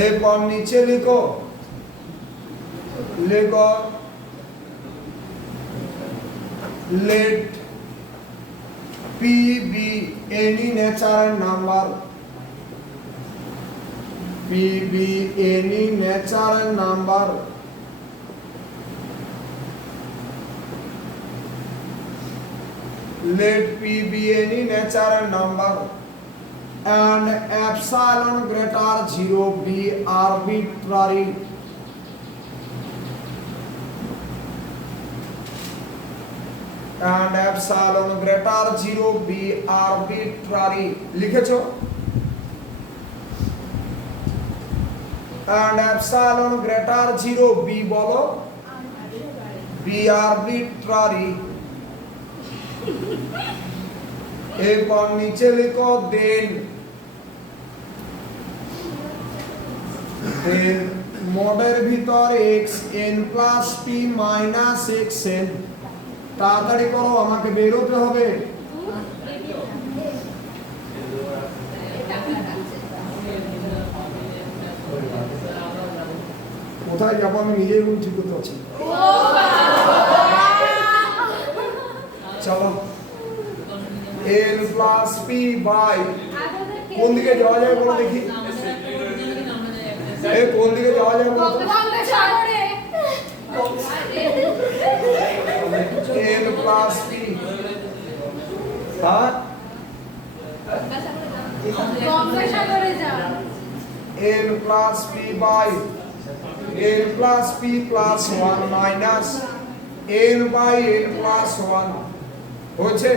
এরপর নিচে লিখো, লেখো let p be any natural number, p be any natural number let p be any natural number and epsilon greater 0 be arbitrary and epsilon greater 0 be arbitrary লিখেছো and epsilon greater 0 b বলো be arbitrary এরপর নিচে লিখো then মোডের ভিতর x n plus p minus x n তাড়াতাড়ি করো আমাকে বেরোতে হবে কোথায় যাবো আমি নিজেই রুম ঠিক করতে পারছি চলো n প্লাস p বাই কোন দিকে যাওয়া যায় বলো দেখি এই কোন দিকে যাওয়া যায় বলো n প্লাস p হ্যাঁ n plus p by n plus p plus 1 minus n by n plus 1 হয়েছে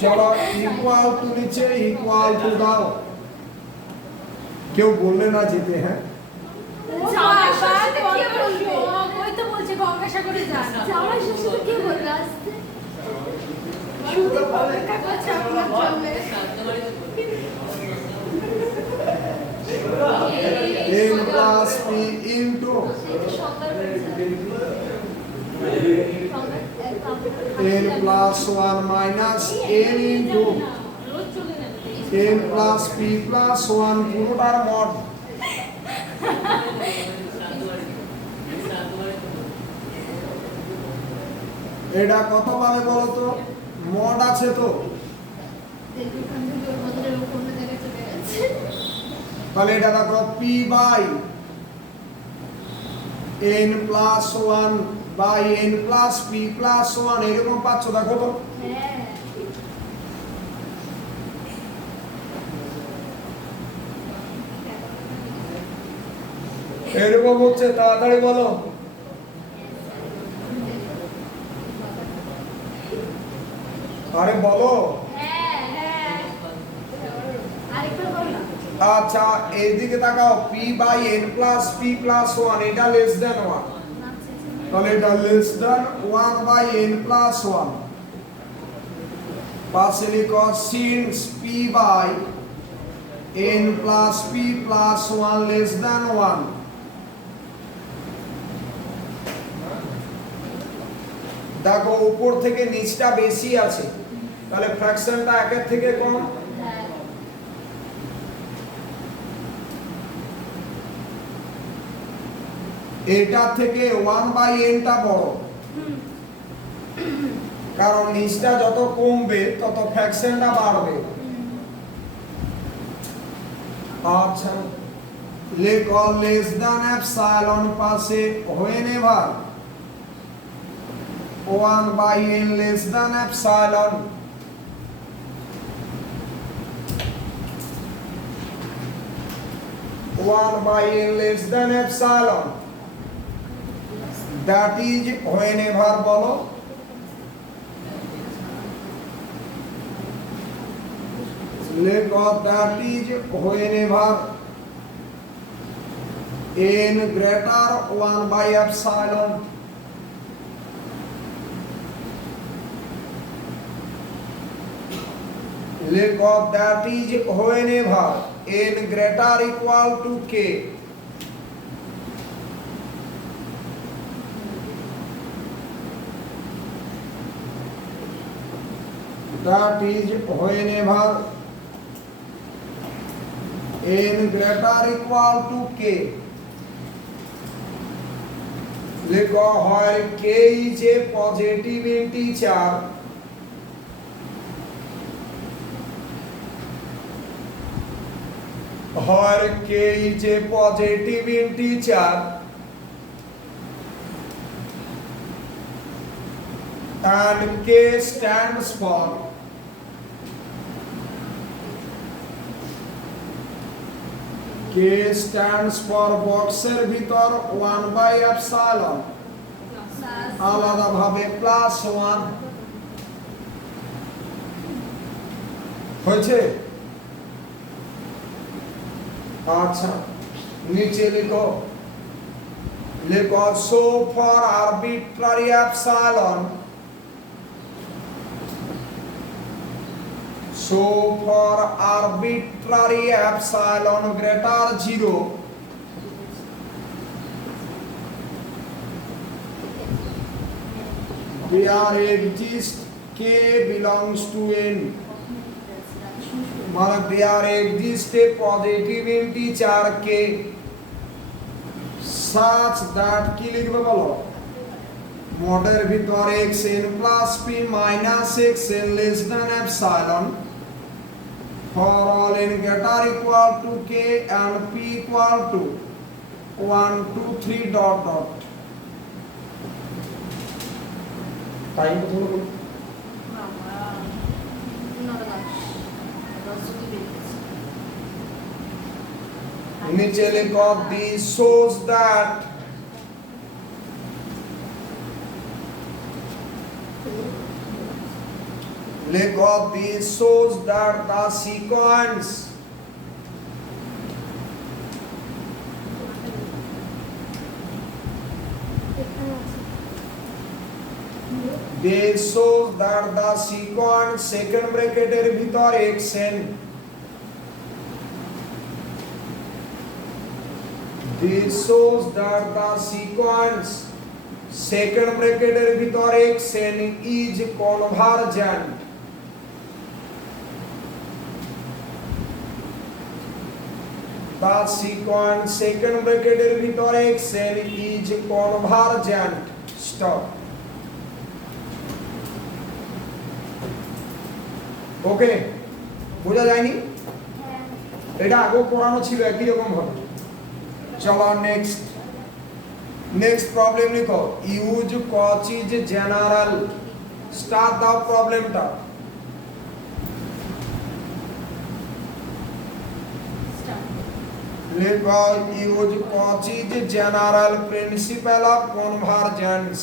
চলো ইকুয়াল টু নিচে ইকুয়াল টু দাও কেউ বললে না যেতে হ্যাঁ n plus p into n plus 1 minus n into n plus p plus 1 পুরোটার মড এটা কত পাবে বলো তো মড আছে তো তাহলে এটা দেখো p by n plus 1 by n plus p plus 1 এরকম পাচ্ছ দেখো তো এরকম হচ্ছে তাড়াতাড়ি বলো আরে বলো আচ্ছা এইদিকে তাকাও p by n plus p plus 1 এটা লেস দ্যান 1 তাহলে এটা less than 1 by n plus 1 পাশে লিখো since p by n plus p plus 1 less than 1 দেখো উপর থেকে নিচটা বেশি আছে তাহলে ফ্র্যাকশনটা একের থেকে কম এটা থেকে 1 বাই n টা বড় কারণ নিচটা যত কমবে তত ফ্র্যাকশনটা বাড়বে আচ্ছা লেখো লেস দ্যান এপসাইলন পাশে হোয়েনেভার 1 by n less than epsilon less than epsilon that is whenever বলো লেখো that is whenever n greater 1 by epsilon লেখো that is whenever n greater equal to k that is whenever n greater equal to k লেখো হয় k is a positive integer where k is a positive integer and K stands for বক্সের ভিতর 1/epsilon আলাদাভাবে +1 হয়েছে। আচ্ছা নিচে লিখো so for arbitrary epsilon, so for arbitrary epsilon greater 0, there exists K belongs to N, মানে there exists a positive integer K such that কি লিখবে বলো, মডের ভিতর xn plus p minus xn less than epsilon for all n greater equal to K and p equal to 1 2 3 dot dot time কত হলো? নিচে লিখো this shows that this shows that the sequence second ব্র্যাকেটের ভিতর xn, this shows that the sequence second ব্র্যাকেটের ভিতর xn is convergent, the sequence second ব্র্যাকেটের ভিতর xn is convergent. Stop. ওকে বোঝা যায়নি? এটা আগেও পড়ানো ছিল একই রকম ভাবে। চলো নেক্সট প্রবলেম লিখো ইউজ কচিজ জেনারেল, স্টার্ট দাও প্রবলেমটা। লিখো use Cauchy's general principle of convergence.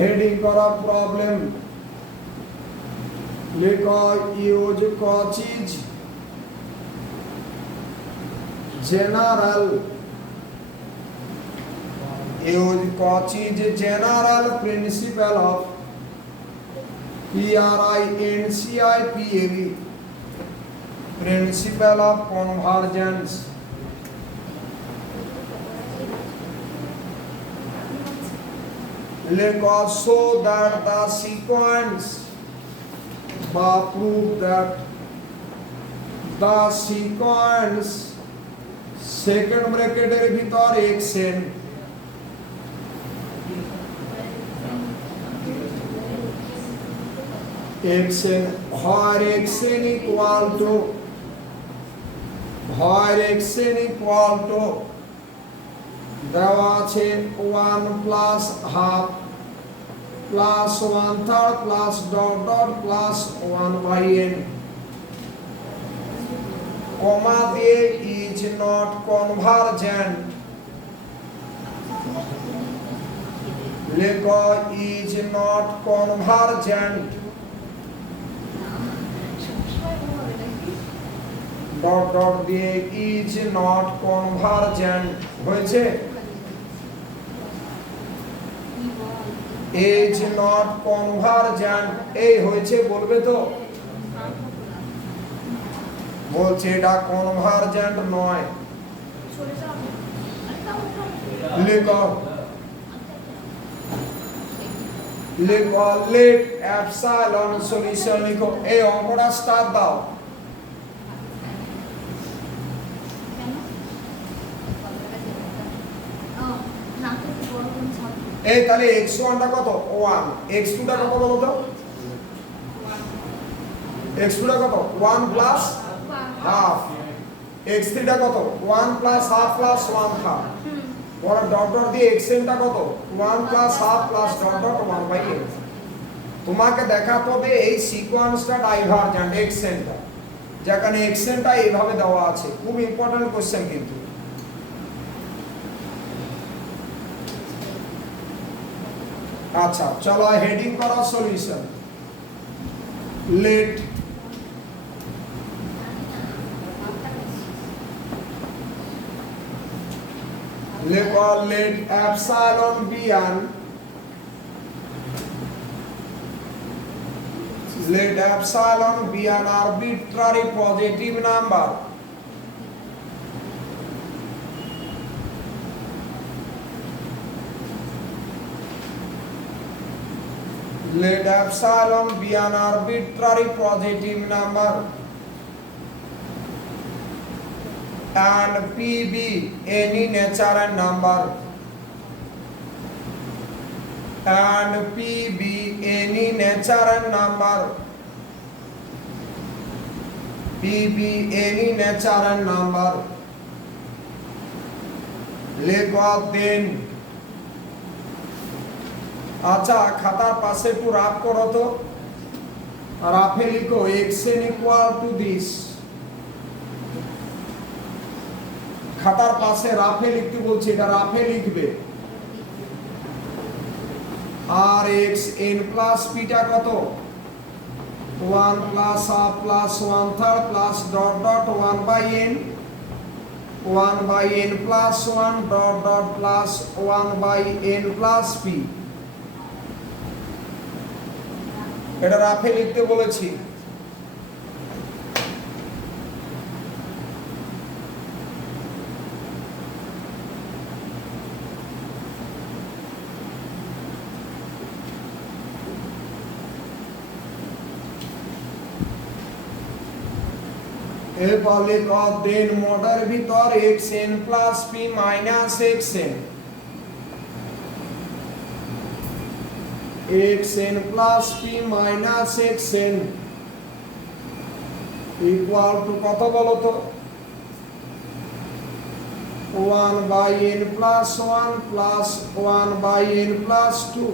Heading করা প্রবলেম, লিখো use Cauchy's general principle of PRINCIPAV, principle of convergence. So that the sequence prove that the sequence second ব্র্যাকেটের ভিতর xn where xn equal to দেওয়া আছে 1 plus half plus 1/3 plus dot dot plus 1/n, comma দিয়ে is not convergent, লেখো is not convergent, dot dot দিয়ে is not convergent হয়েছে। is not convergent এই হয়েছে বলবে তো, বলছে এটা কনভারজেন্ট নয়। লিখো লেট এপসাইলন সলিউশন লিখো, এই অঙ্কটা স্টার্ট দাও। এই তাহলে x1 টা কত 1, x2 টা কত বলো তো, x2 টা কত 1 প্লাস হাফ, x3 টা কত 1 প্লাস হাফ প্লাস 1/2, বড় ডট ডট দিয়ে এক্সেনটা কত 1 plus half plus dot dot 1/n। তোমাকে দেখাতে হবে এই সিকোয়েন্সটা ডাইভারজেন্ট এক্সেনটা, যেখানে এক্সেনটা এইভাবে দেওয়া আছে। খুব ইম্পর্টেন্ট কোশ্চেন কিন্তু। আচ্ছা চলো হেডিং করা solution. Let let epsilon be an arbitrary positive number let epsilon be an arbitrary positive number and p be any natural number and p be any natural number p be any natural number লেখো দেন। আচ্ছা খাতার পাশে একটু রাফ করো তো, রাফে লিখো xn equal to this। খাতার পাশে রাফে লিখতে বলছি, এটা রাফে লিখবে। আর এক্স এন প্লাস পিটা কত 1 plus half plus 1/3 plus dot dot 1/n 1/n plus 1 dot dot plus 1/n plus P. এটা রাফে লিখতে বলেছি। এরপর লেখো দেন মোডের ভিতর xn plus p minus xn plus p minus xn equal to কত বলো তো 1/n plus 1 plus 1/n plus 2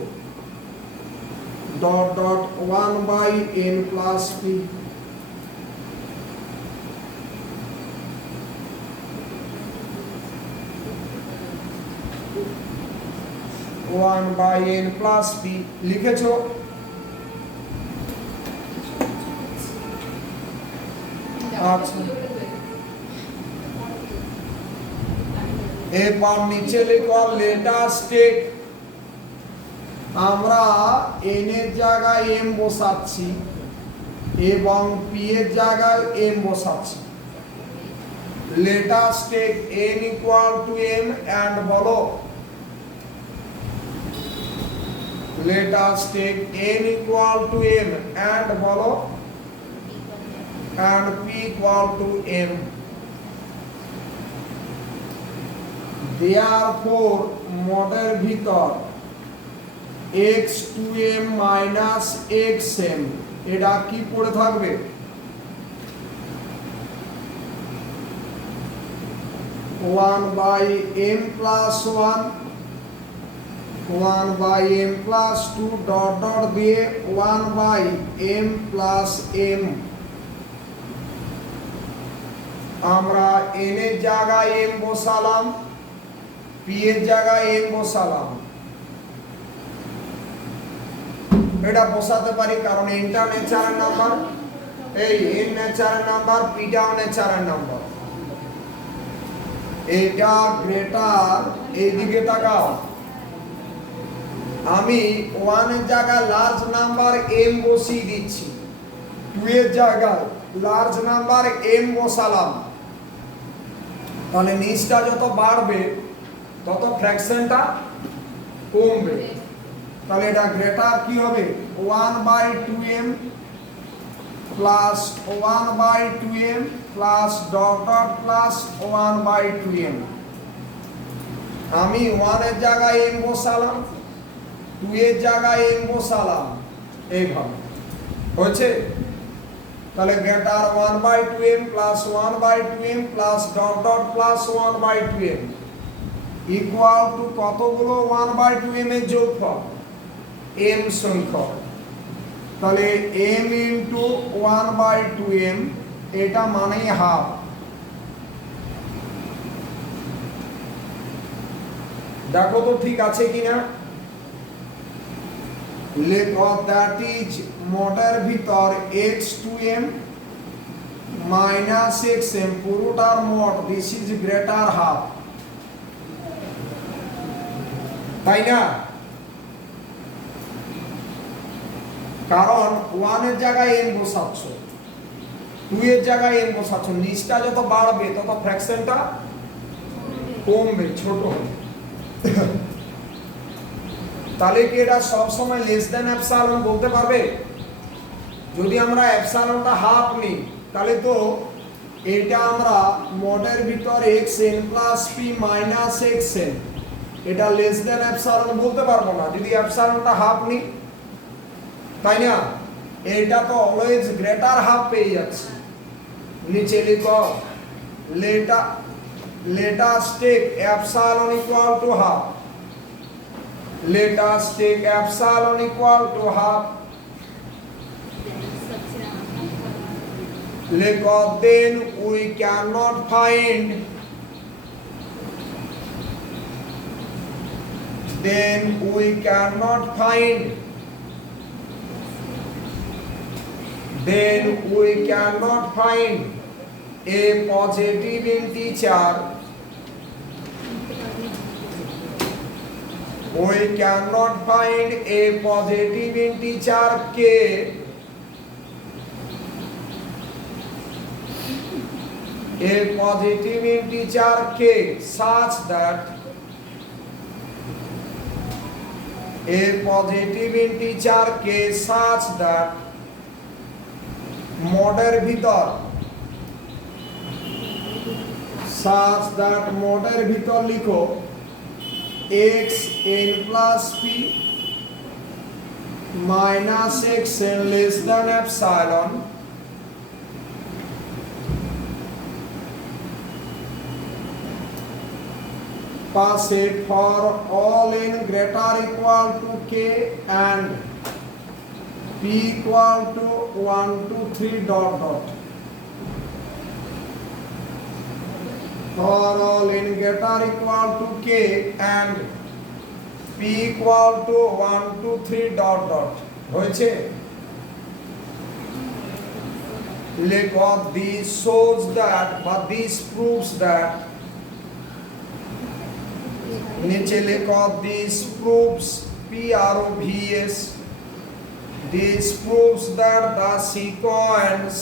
dot dot 1/n plus p। One by n plus p লিখেছো। আচ্ছা এরপর নিচে লিখো লেটাস টেক। আমরা এন এর জায়গায় এম বসাচ্ছি এবং পি এর জায়গায় এম বসাচ্ছি। Let us take n equal to m and বলো let us take n equal to m and বলো and p equal to m। therefore মোডের ভিতর x to m minus xm এটা কি পড়ে থাকবে 1/m plus 1 1/m plus 2 dot dot দিয়ে 1/m plus m। আমরা n এর জায়গায় m বসালাম, p এর জায়গায় m বসালাম। এটা বসাতে পারি কারণ n টা ন্যাচারাল নাম্বার, এই n ন্যাচারাল নাম্বার, p টাও ন্যাচারাল নাম্বার। এটা গ্রেটার, এইদিকে তাকাও। আমি 1 এর জায়গায় লার্জ নাম্বার m বসিয়ে দিচ্ছি, 2 এর জায়গায় লার্জ নাম্বার m বসালাম। তাহলে নিচটা যত বাড়বে তত ফ্র্যাকশনটা কমবে। তাহলে এটা গ্রেটার কি হবে 1/2m plus 1/2m plus dot dot plus 1/2m। আমি 1 এর জায়গায় m বসালাম, 2 এর জায়গায় m বসালাম, এইভাবে হয়েছে। তাহলে greater 1/2m plus 1/2m plus dot dot plus 1/2m। Equal to কতগুলো 1/2m এর যোগফল m সংখ্যক। তাহলে m ইন্টু 1/2m এটা মানেই হাফ। দেখো তো ঠিক আছে কিনা। লেখো দ্যাট ইজ মোডের ভিতর x2m মাইনাস xm পুরোটার mod this is greater half, তাই না? কারণ 1 এর জায়গায় m বসাচ্ছ, 2 এর জায়গায় m বসাচ্ছ, নিচটা যত বাড়বে তত ফ্র্যাকশনটা কমবে, ছোট হবে। তাহলে কি এটা সব সময় লেস দেন এপসাইলন বলতে পারবে? যদি আমরা এপসাইলনটা হাফ নিই তাহলে তো এটা আমরা মডের ভিতর xn plus p minus xn এটা লেস দেন এপসাইলন বলতে পারবো না যদি এপসাইলনটা হাফ নিই, তাই না? এটা তো অলওয়েজ গ্রেটার হাফ পেয়ে যাচ্ছে। নিচে লিখো let us take epsilon equal to half, let us take epsilon equal to half, then we cannot find a positive integer, we cannot find a positive integer k such that মোডের ভিতর লিখো xn plus p minus xn less than epsilon, pass it for all n greater equal to k and p equal to 1 to 3 dot dot. For all n greater equal to k and p equal to 1 to 3 dot dot. হয়েছে? লেখো this shows that but this proves that, নিচে লেখো this proves PROVS, this proves that the sequence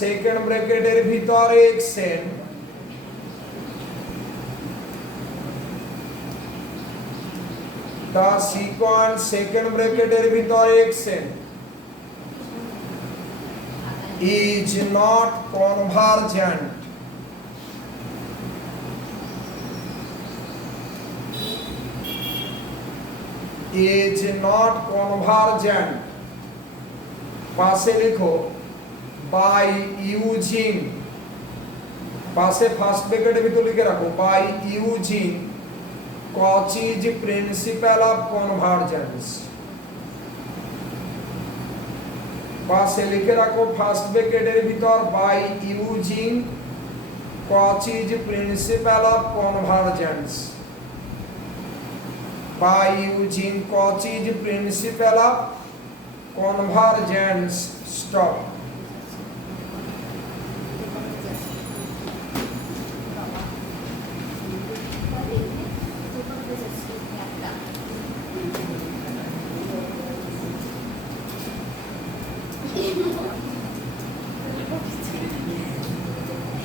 second ব্র্যাকেটের ভিতর xn the sequence second ব্র্যাকেটের ভিতর xn is not convergent পাশে লিখো বাই ইউজিং, পাশে ফার্স্ট ব্র্যাকেটের ভিতর লিখে রাখো by using Cauchy's principle of convergence. পাশে লিখে রাখো ফার্স্ট ব্র্যাকেটের ভিতর by using Cauchy's principle of convergence, by using Cauchy's principle of convergence. Stop.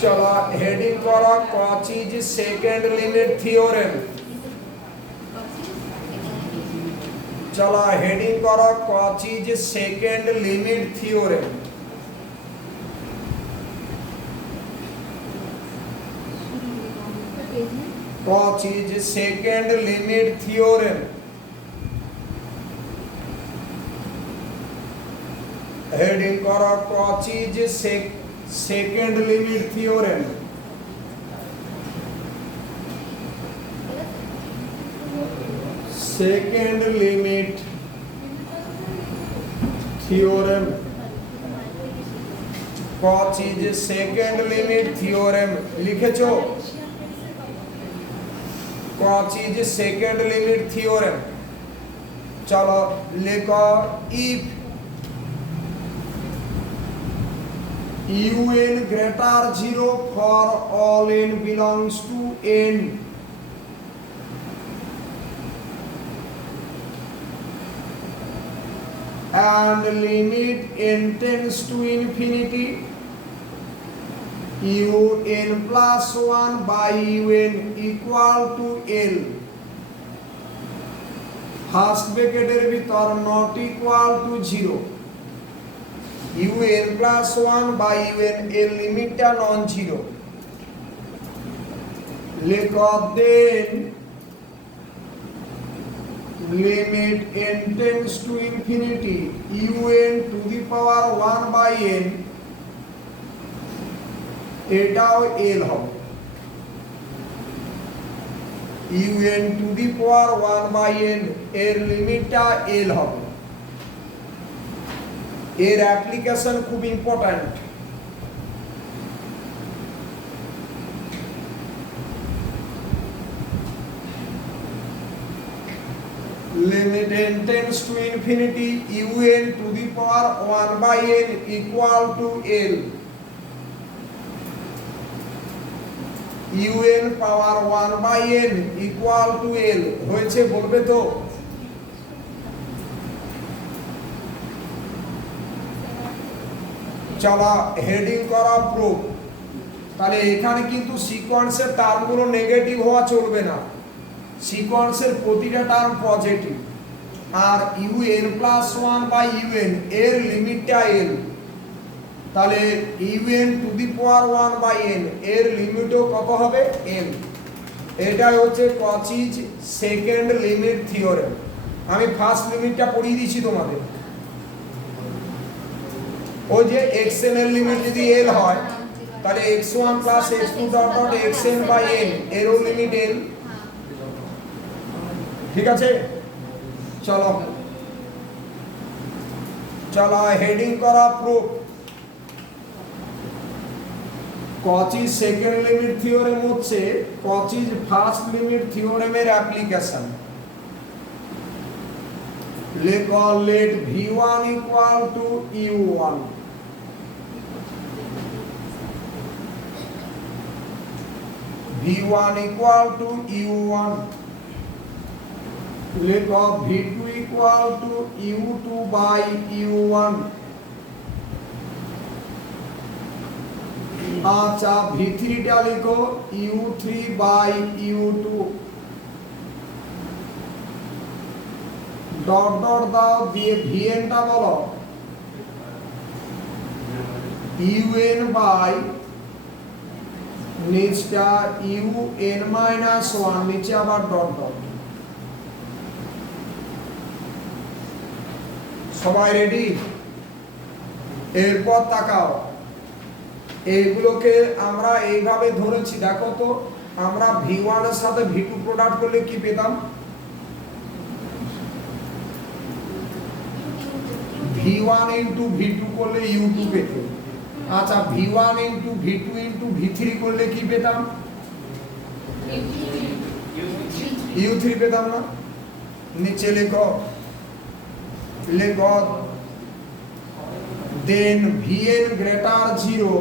चलो हेडिंग करो Cauchy's सेकेंड लिमिट थ्योरम। चलो हेडिंग करो Cauchy's second limit theorem. Cauchy's second limit theorem heading করো Cauchy's second limit theorem. Second limit theorem. Cauchy's second limit theorem লিখেছো? Cauchy's second limit theorem. চলো লেখো if un greater 0 for all n belongs to n and limit n tends to infinity un plus 1 by un equal to l first ব্র্যাকেটের ভিতর not equal to 0 un plus 1 by un এর লিমিটটা non zero. লেখো দেন limit n tends to infinity un to the power 1 by n এটাও l হবে। un to the power 1 by n এর লিমিটটা l হবে। এর অ্যাপ্লিকেশন খুব important. limit n tends to infinity un to the power 1 by n equal to l un power 1 by n equal to l হয়েছে বলবে তো? চলো হেডিং করা প্রুফ। তাহলে এখানে কিন্তু সিকোয়েন্সের টার্মগুলো নেগেটিভ হওয়া চলবে না, সিকোয়েন্সের প্রতিটা টার্ম পজিটিভ। আর un প্লাস 1 বাই un এর লিমিটটা l, তাহলে un to the power 1 by n এর লিমিটও কত হবে? l। এটাই হচ্ছে কচিজ সেকেন্ড লিমিট থিওরেম। আমি ফার্স্ট লিমিটটা পড়িয়ে দিচ্ছি তোমাদের। ওই যে xn এর লিমিট যদি l হয় তাহলে x1 plus x2 dot dot xn by n এরও লিমিট l। ঠিক আছে, চলো চলো হেডিং করা proof. Cauchy's second limit theorem হচ্ছে কচিজ ফার্স্ট লিমিট থিওরেমের অ্যাপ্লিকেশন। লেখো let v1 equal to u1 v1 equal to u1 লেখো v2 equal to u2 by u1। আচ্ছা v3 টা লিখো u3 by u2 dot dot দাও দিয়ে vn টা বলো un by নিচটা un মাইনাস 1 নিচে আবার ডট ডট। সবাই রেডি? এরপর তাকাও, এইগুলোকে আমরা এইভাবে ধরেছি। দেখো তো আমরা v1 এর সাথে v2 প্রোডাক্ট করলে কি পেতাম? v1 ইনটু v2 করলে u2 পেতাম। আচ্ছা v1 into v2 into v3 করলে কি পেতাম? u3 পেতাম না? নিচে লেখো দেন vn greater 0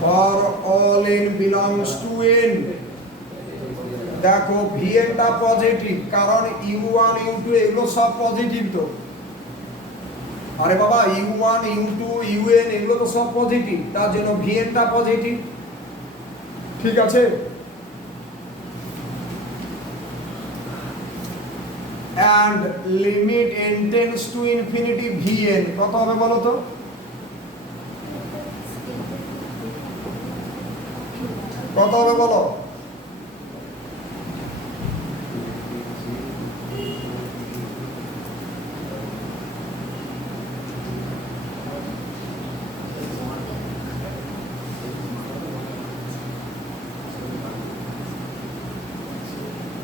for all n belongs to n। দেখো vn টা পজিটিভ, কারণ u1 u2 এগুলো সব পজিটিভ। তো আরে বাবা u1 u2 un এগুলো তো সব পজিটিভ, তার জন্য vn টা পজিটিভ। ঠিক আছে, and limit n tends to infinity vn কত হবে বলো তো? কত হবে বলো?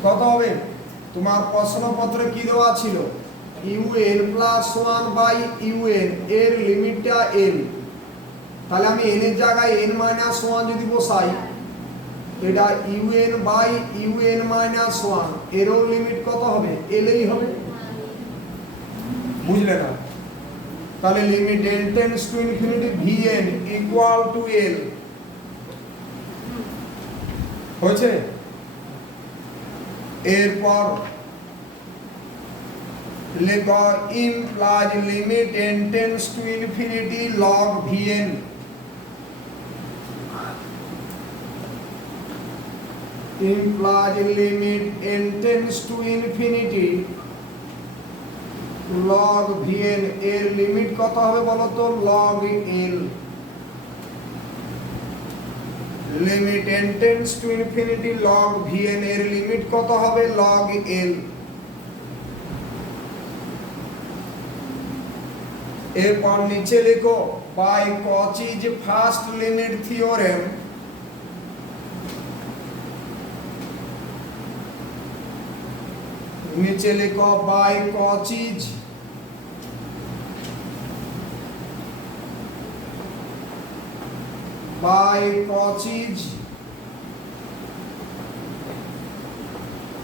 কত হবে? তোমার প্রশ্নপত্রে কি দেওয়া ছিল? un প্লাস 1 বাই un, এর লিমিটটা n। তাহলে আমি n এর জায়গায় n মাইনাস 1 যদি বসাই, এটা un বাই un মাইনাস 1, এরও লিমিট কত হবে? l এই হবে। বুঝলে না? তাহলে limit n tends to infinity vn equal to l হয়েছে। এরপর লেখো implies limit n tends to infinity log vn implies limit n tends to infinity log vn, এর লিমিট কত হবে বলো তো? log l। Limit n tends to infinity log vn, এর লিমিট কত হবে? log l। এরপর নিচে লেখো বাই কচিজ ফার্স্ট লিমিট থিওরেম নিচে লেখো বাই কচিজ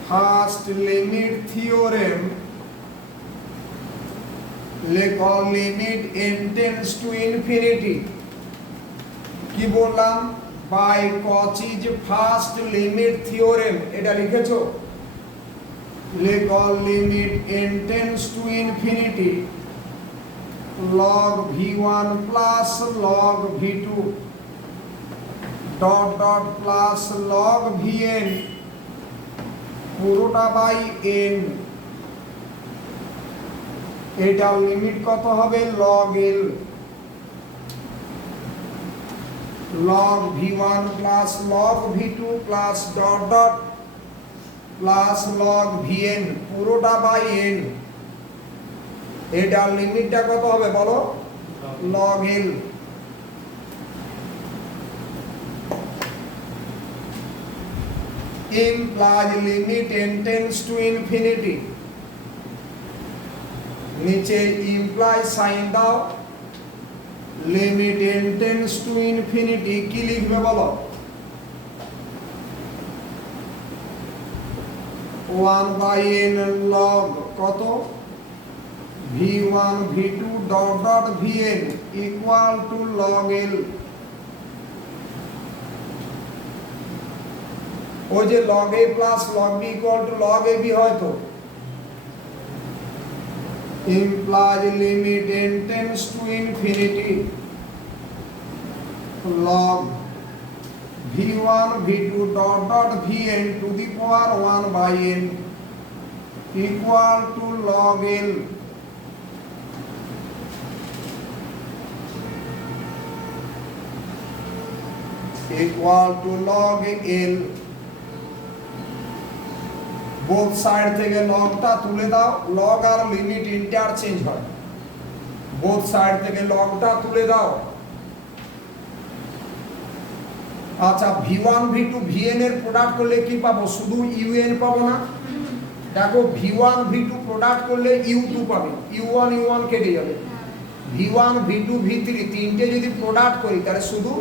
ফার্স্ট লিমিট থিওরেম লেখো limit n tends to infinity. কি বললাম? বাই কচিজ ফার্স্ট লিমিট থিওরেম, এটা লিখেছো? লেখো limit n tends to infinity log v1 plus log v2 dot dot plus log vn পুরোটা বাই n, এটা লিমিট কত হবে? log l। log v1 plus log v2 plus dot dot plus log vn পুরোটা by n, এটা লিমিটটা কত হবে বলো? log l। implies limit n tends to infinity, নিচে ইমপ্লাই সাইন দাও, limit n tends to infinity কি লিখবে বলো? 1 বাই n log কত? v1 v2 dot dot vn equal to log l। ওই যে log a plus log b equal to log ab হয় তো। implies limit n tends to infinity log v1 v2 dot dot vn to the power 1 by n equal to log l। equal to log l। Both side থেকে লগটা তুলে দাও, লগ আর limit interchange হয়। Both side থেকে লগটা তুলে দাও। আচ্ছা v1 v2 vn এর প্রোডাক্ট করলে কি পাবো? শুধু un পাবো না, দেখো v1 v2 প্রোডাক্ট করলে u2 পাবে, u1 u1 কেটে যাবে। v1 v2 v3 তিনটে যদি প্রোডাক্ট করি তাহলে শুধু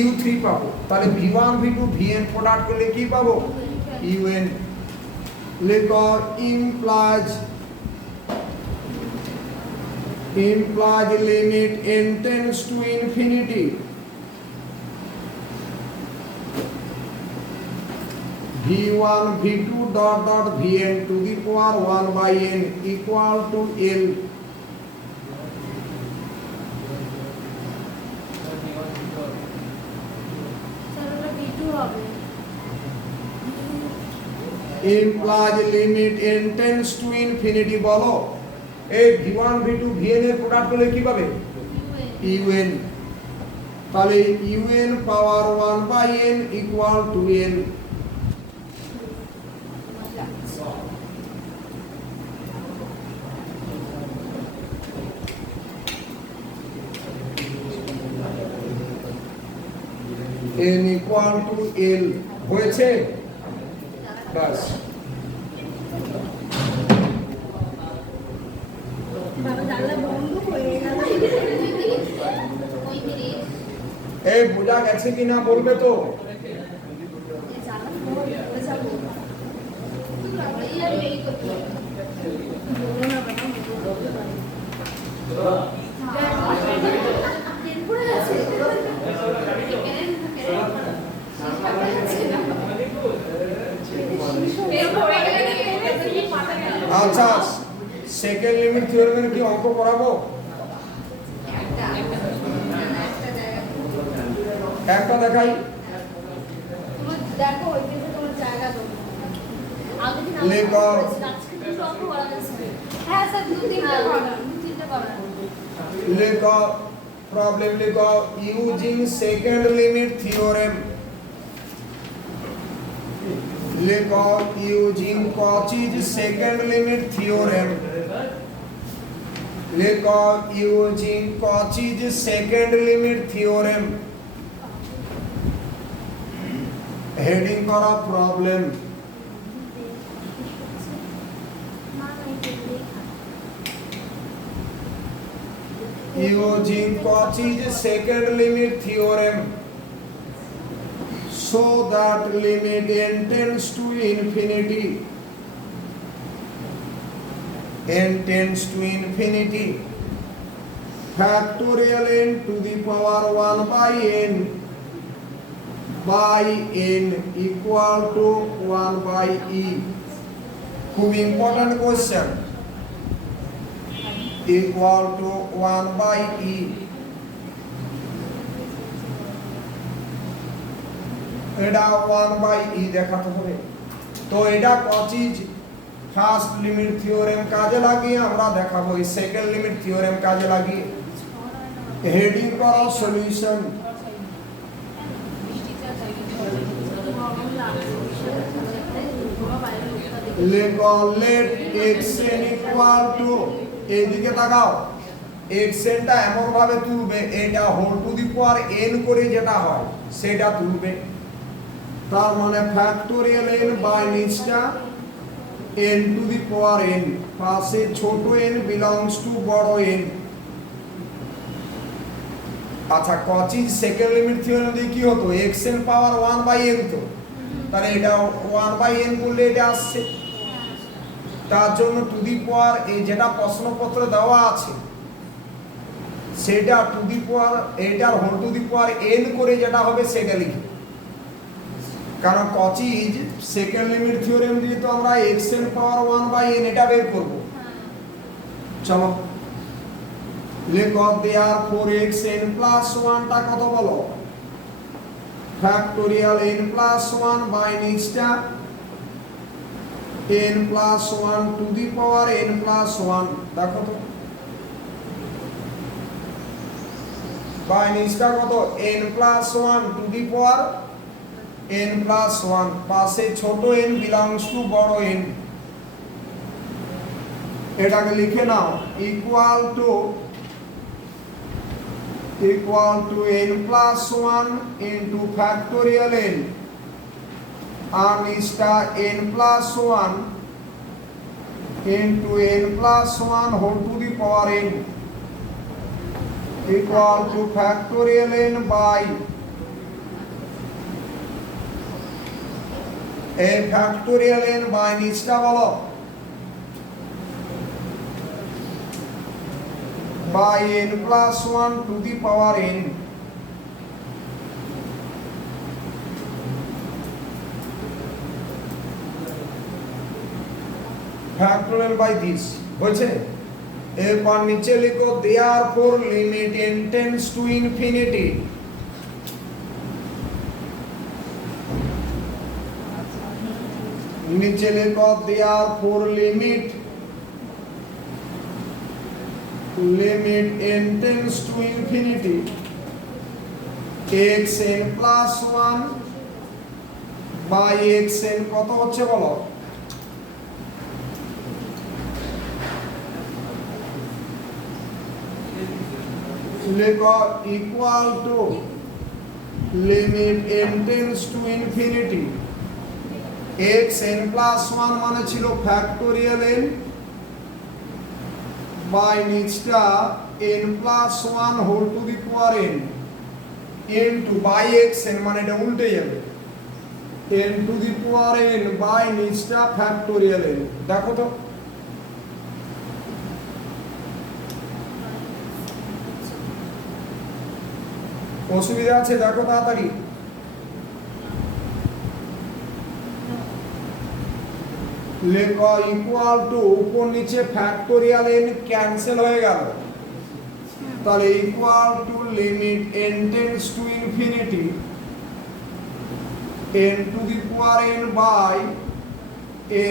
u3 পাবো। তাহলে v1 v2 vn প্রোডাক্ট করলে কি পাবো? un। লেখো implies limit n tends to infinity v1 v2 dot dot vn to the power 1 by n equal to l। implies limit n tends to infinity বলো, এই v1 v2 vn এর প্রোডাক্ট করলে কি পাবে? un। তাহলে un power 1 by n equal to l। n equal to l হয়েছে। ব্যাস। এই বোঝা গেছে কিনা বলবে তো? আচ্ছা, সেকেন্ড লিমিট থিওরেমের কি অঙ্ক করাবো? একটা দেখাই। দেখো ওই পেজে তোমার জায়গা দাও। আগে দিন লেখো। হ্যাঁ স্যার দু তিনটা করান। লেখো প্রবলেম লেখো ইউজিং সেকেন্ড লিমিট থিওরেম। লেখো using Cauchy's second limit theorem. লেখো using Cauchy's second limit theorem. Heading করা problem. Using Cauchy's second limit theorem, so that limit n tends to infinity, n tends to infinity, factorial n to the power 1 by n equal to 1 by e. খুব important question. equal to 1 by e. এটা 1 by e দেখাতে হবে। তো এটা কচিজ first limit theorem কাজে লাগিয়ে আমরা দেখাবো এই সেকেন্ড লিমিট থিওরেম কাজে লাগিয়ে। হেডিং করো solution. let xn equal to, এইদিকে তাকাও, xn টা এমন ভাবে তুলবে এটা whole to the power n করে যেটা হয় সেটা তুলবে। তার মানে ফ্যাক্টোরিয়াল n বাই নিচটা n to the power n, পাশে ছোট n বিলংস টু বড় n। আচ্ছা, কচিজ সেকেন্ড লিমিট থিওরেম দিয়ে কি হতো? xn পাওয়ার 1 বাই n, তো তাহলে এটা 1 বাই n করলে এটা আসছে। তার জন্য টু দি পাওয়ার এই যেটা প্রশ্নপত্রে দেওয়া আছে সেটা টু দি পাওয়ার এইটার whole to the power n করে যেটা হবে সেটা লিখি। কারণ কচিজ সেকেন্ড লিমিট থিওরেম দিয়ে তো আমরা xn পাওয়ার 1 বাই n এটা বের করব। চলো লেখো therefore xn প্লাস 1 টা কত বলো? ফ্যাক্টোরিয়াল n প্লাস 1 বাই নিচটা n plus 1 to the power n plus 1। দেখো তো বাই নিচটা কত? n plus 1 to the power n plus 1, পাশে ছোট n বিলংস টু বড় n। এটাকে লিখে নাও equal to n plus 1 into factorial n আর নিচটা n plus 1 into n plus 1 whole to the power n equal to factorial n by এই factorial n by নিচটা বলো by n plus 1 to the power n। factorial by this বলছে। এরপর নিচে লিখো therefore limit n tends to infinity, নিচে লিখো therefore limit n tends to infinity xn plus 1 by xn কত হচ্ছে বলো? লেখো equal to limit n tends to infinity x n plus 1 মানে ছিল ফ্যাক্টোরিয়াল n বাই নিচটা n plus 1 whole to the power n into by x n মানে এটা উল্টে যাবে n to the power n by নিচটা ফ্যাক্টোরিয়াল n। দেখো তো অসুবিধা আছে? দেখো তাড়াতাড়ি। লেখো ইকুয়াল টু উপর নিচে ফ্যাক্টোরিয়াল n ক্যান্সেল হয়ে গেল, তাহলে equal to limit n tends to infinity n to the power n by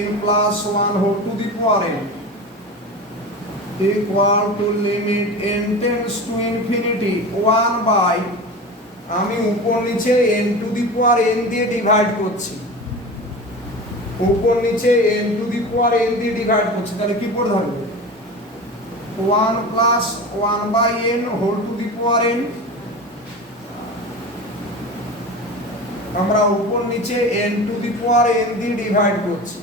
n plus 1 whole to the power n equal to limit n tends to infinity 1 by, আমি উপর নিচে n to the power n দিয়ে divide করছি, উপর নিচে n to the power n দিয়ে divide করছি, তাহলে কি পড়তে হবে 1 plus 1 by n whole to the power n। আমরা উপর নিচে n to the power n দিয়ে ডিভাইড করছি,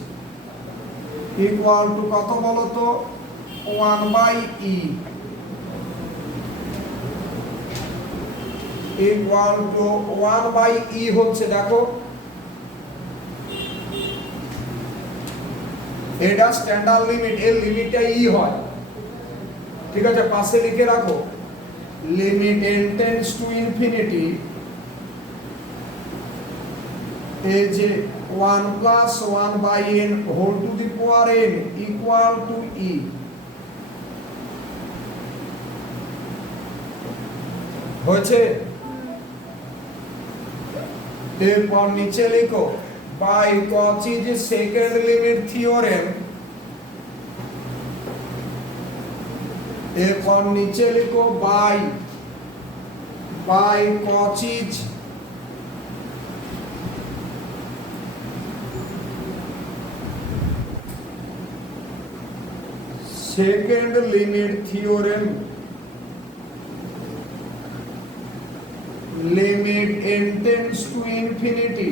ইকুয়াল টু কত বলো তো 1 by e equal to 1 by e হচ্ছে, দেখো এটা স্ট্যান্ডার্ড লিমিট, এর লিমিটটা ই হয়, ঠিক আছে? পাশে লিখে রাখো limit n tends to infinity এই যে 1 plus 1 by n whole to the power n equal to e। হয়েছে? এরপর নিচে লিখো by Cauchy's second limit theorem, এরপর নিচে লিখো by Cauchy's second limit theorem limit n tends to infinity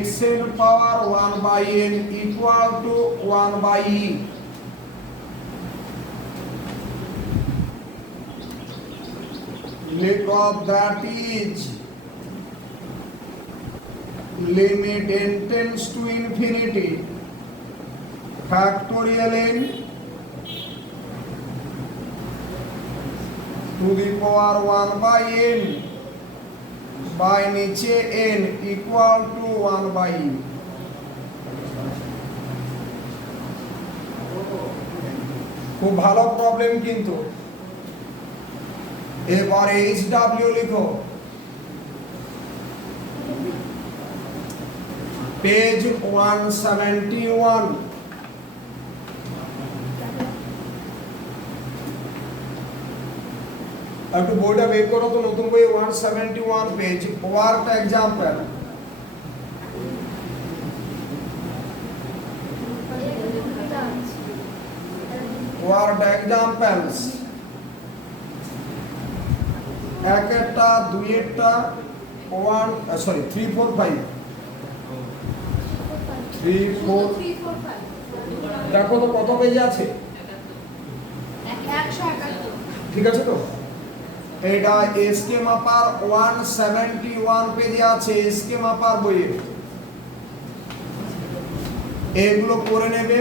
x n power 1 by n equal to 1 by e। লেখো that is limit n tends to infinity factorial n to the power 1 by n by নিচে n equal to 1 by e। খুব ভালো প্রবলেম কিন্তু। এবার HW লিখো, পেজ 171। একটু বইটা বের করো তো, নতুন বই 171 page, work example. Work examples একটা দুইটা 3 4 5 3 4 দেখো তো কত পেজ আছে, 171। ঠিক আছে তো? এটা এসকে মাপার 171 পেজে আছে, এসকে মাপার বইয়ে। এগুলো করে নেবে,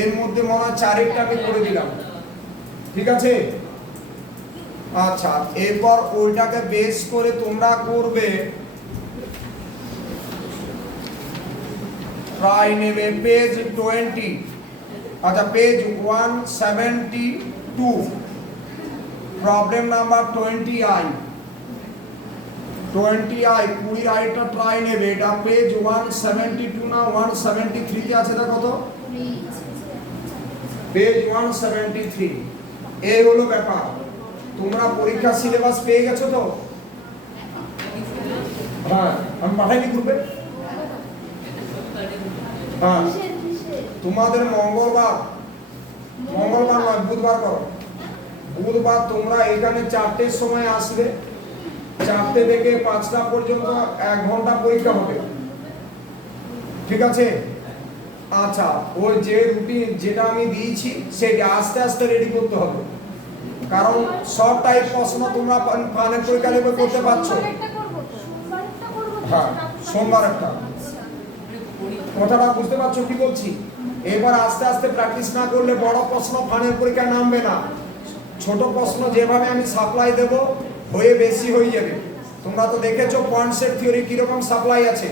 এর মধ্যে মনে হয় 4টা আমি করে দিলাম, ঠিক আছে? আচ্ছা, এরপর ওইটাকে বেস করে তোমরা করবে, ট্রাই নেবে পেজ 20, আচ্ছা পেজ 172, প্রবলেম নাম্বার 20i 20 আইটা ট্রাই নেবে, এটা পেজ 172 না 173 তে আছে, দেখো তো পেজ 173। এই হলো ব্যাপার। তোমরা পরীক্ষা সিলেবাস পেয়ে গেছো তো? হ্যাঁ, আমি পাঠাইনি গ্রুপে। হ্যাঁ, তোমাদের মঙ্গলবার নয় বুধবার করো, বুধবার তোমরা এখানে 4টের সময় আসবে, 4টে থেকে 5টা পর্যন্ত 1 ঘন্টা পরীক্ষা হবে। ঠিক আছে? আচ্ছা, ওই যে রুটিন যেটা আমি দিয়েছি সেটা আস্তে আস্তে রেডি করতে হবে, কারণ সব টাইপ প্রশ্ন তোমরা ফানের পরীক্ষা লেগে করতে পারছো। হ্যাঁ, সোমবার একটা। কথাটা বুঝতে পারছো কি বলছি? এবার আস্তে আস্তে প্র্যাকটিস না করলে বড় প্রশ্ন ফানের পরীক্ষায় নামবে না। ছোট প্রশ্ন যেভাবে আমি সাপ্লাই দেব হয়ে বেশি হয়ে যাবে। তোমরা তো দেখেছো পয়েন্টসের থিওরি কিরকম সাপ্লাই আছে।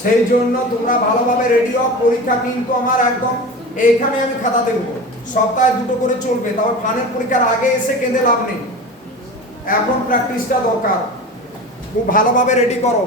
সেই জন্য তোমরা ভালোভাবে রেডি হও। পরীক্ষা কিন্তু আমার একদম এইখানে আমি খাতা দেবো, সপ্তাহে 2টো করে চলবে, তবে ফানের পরীক্ষার আগে এসে কেঁদে লাভ নেই। এখন প্র্যাকটিসটা দরকার, খুব ভালোভাবে রেডি করো।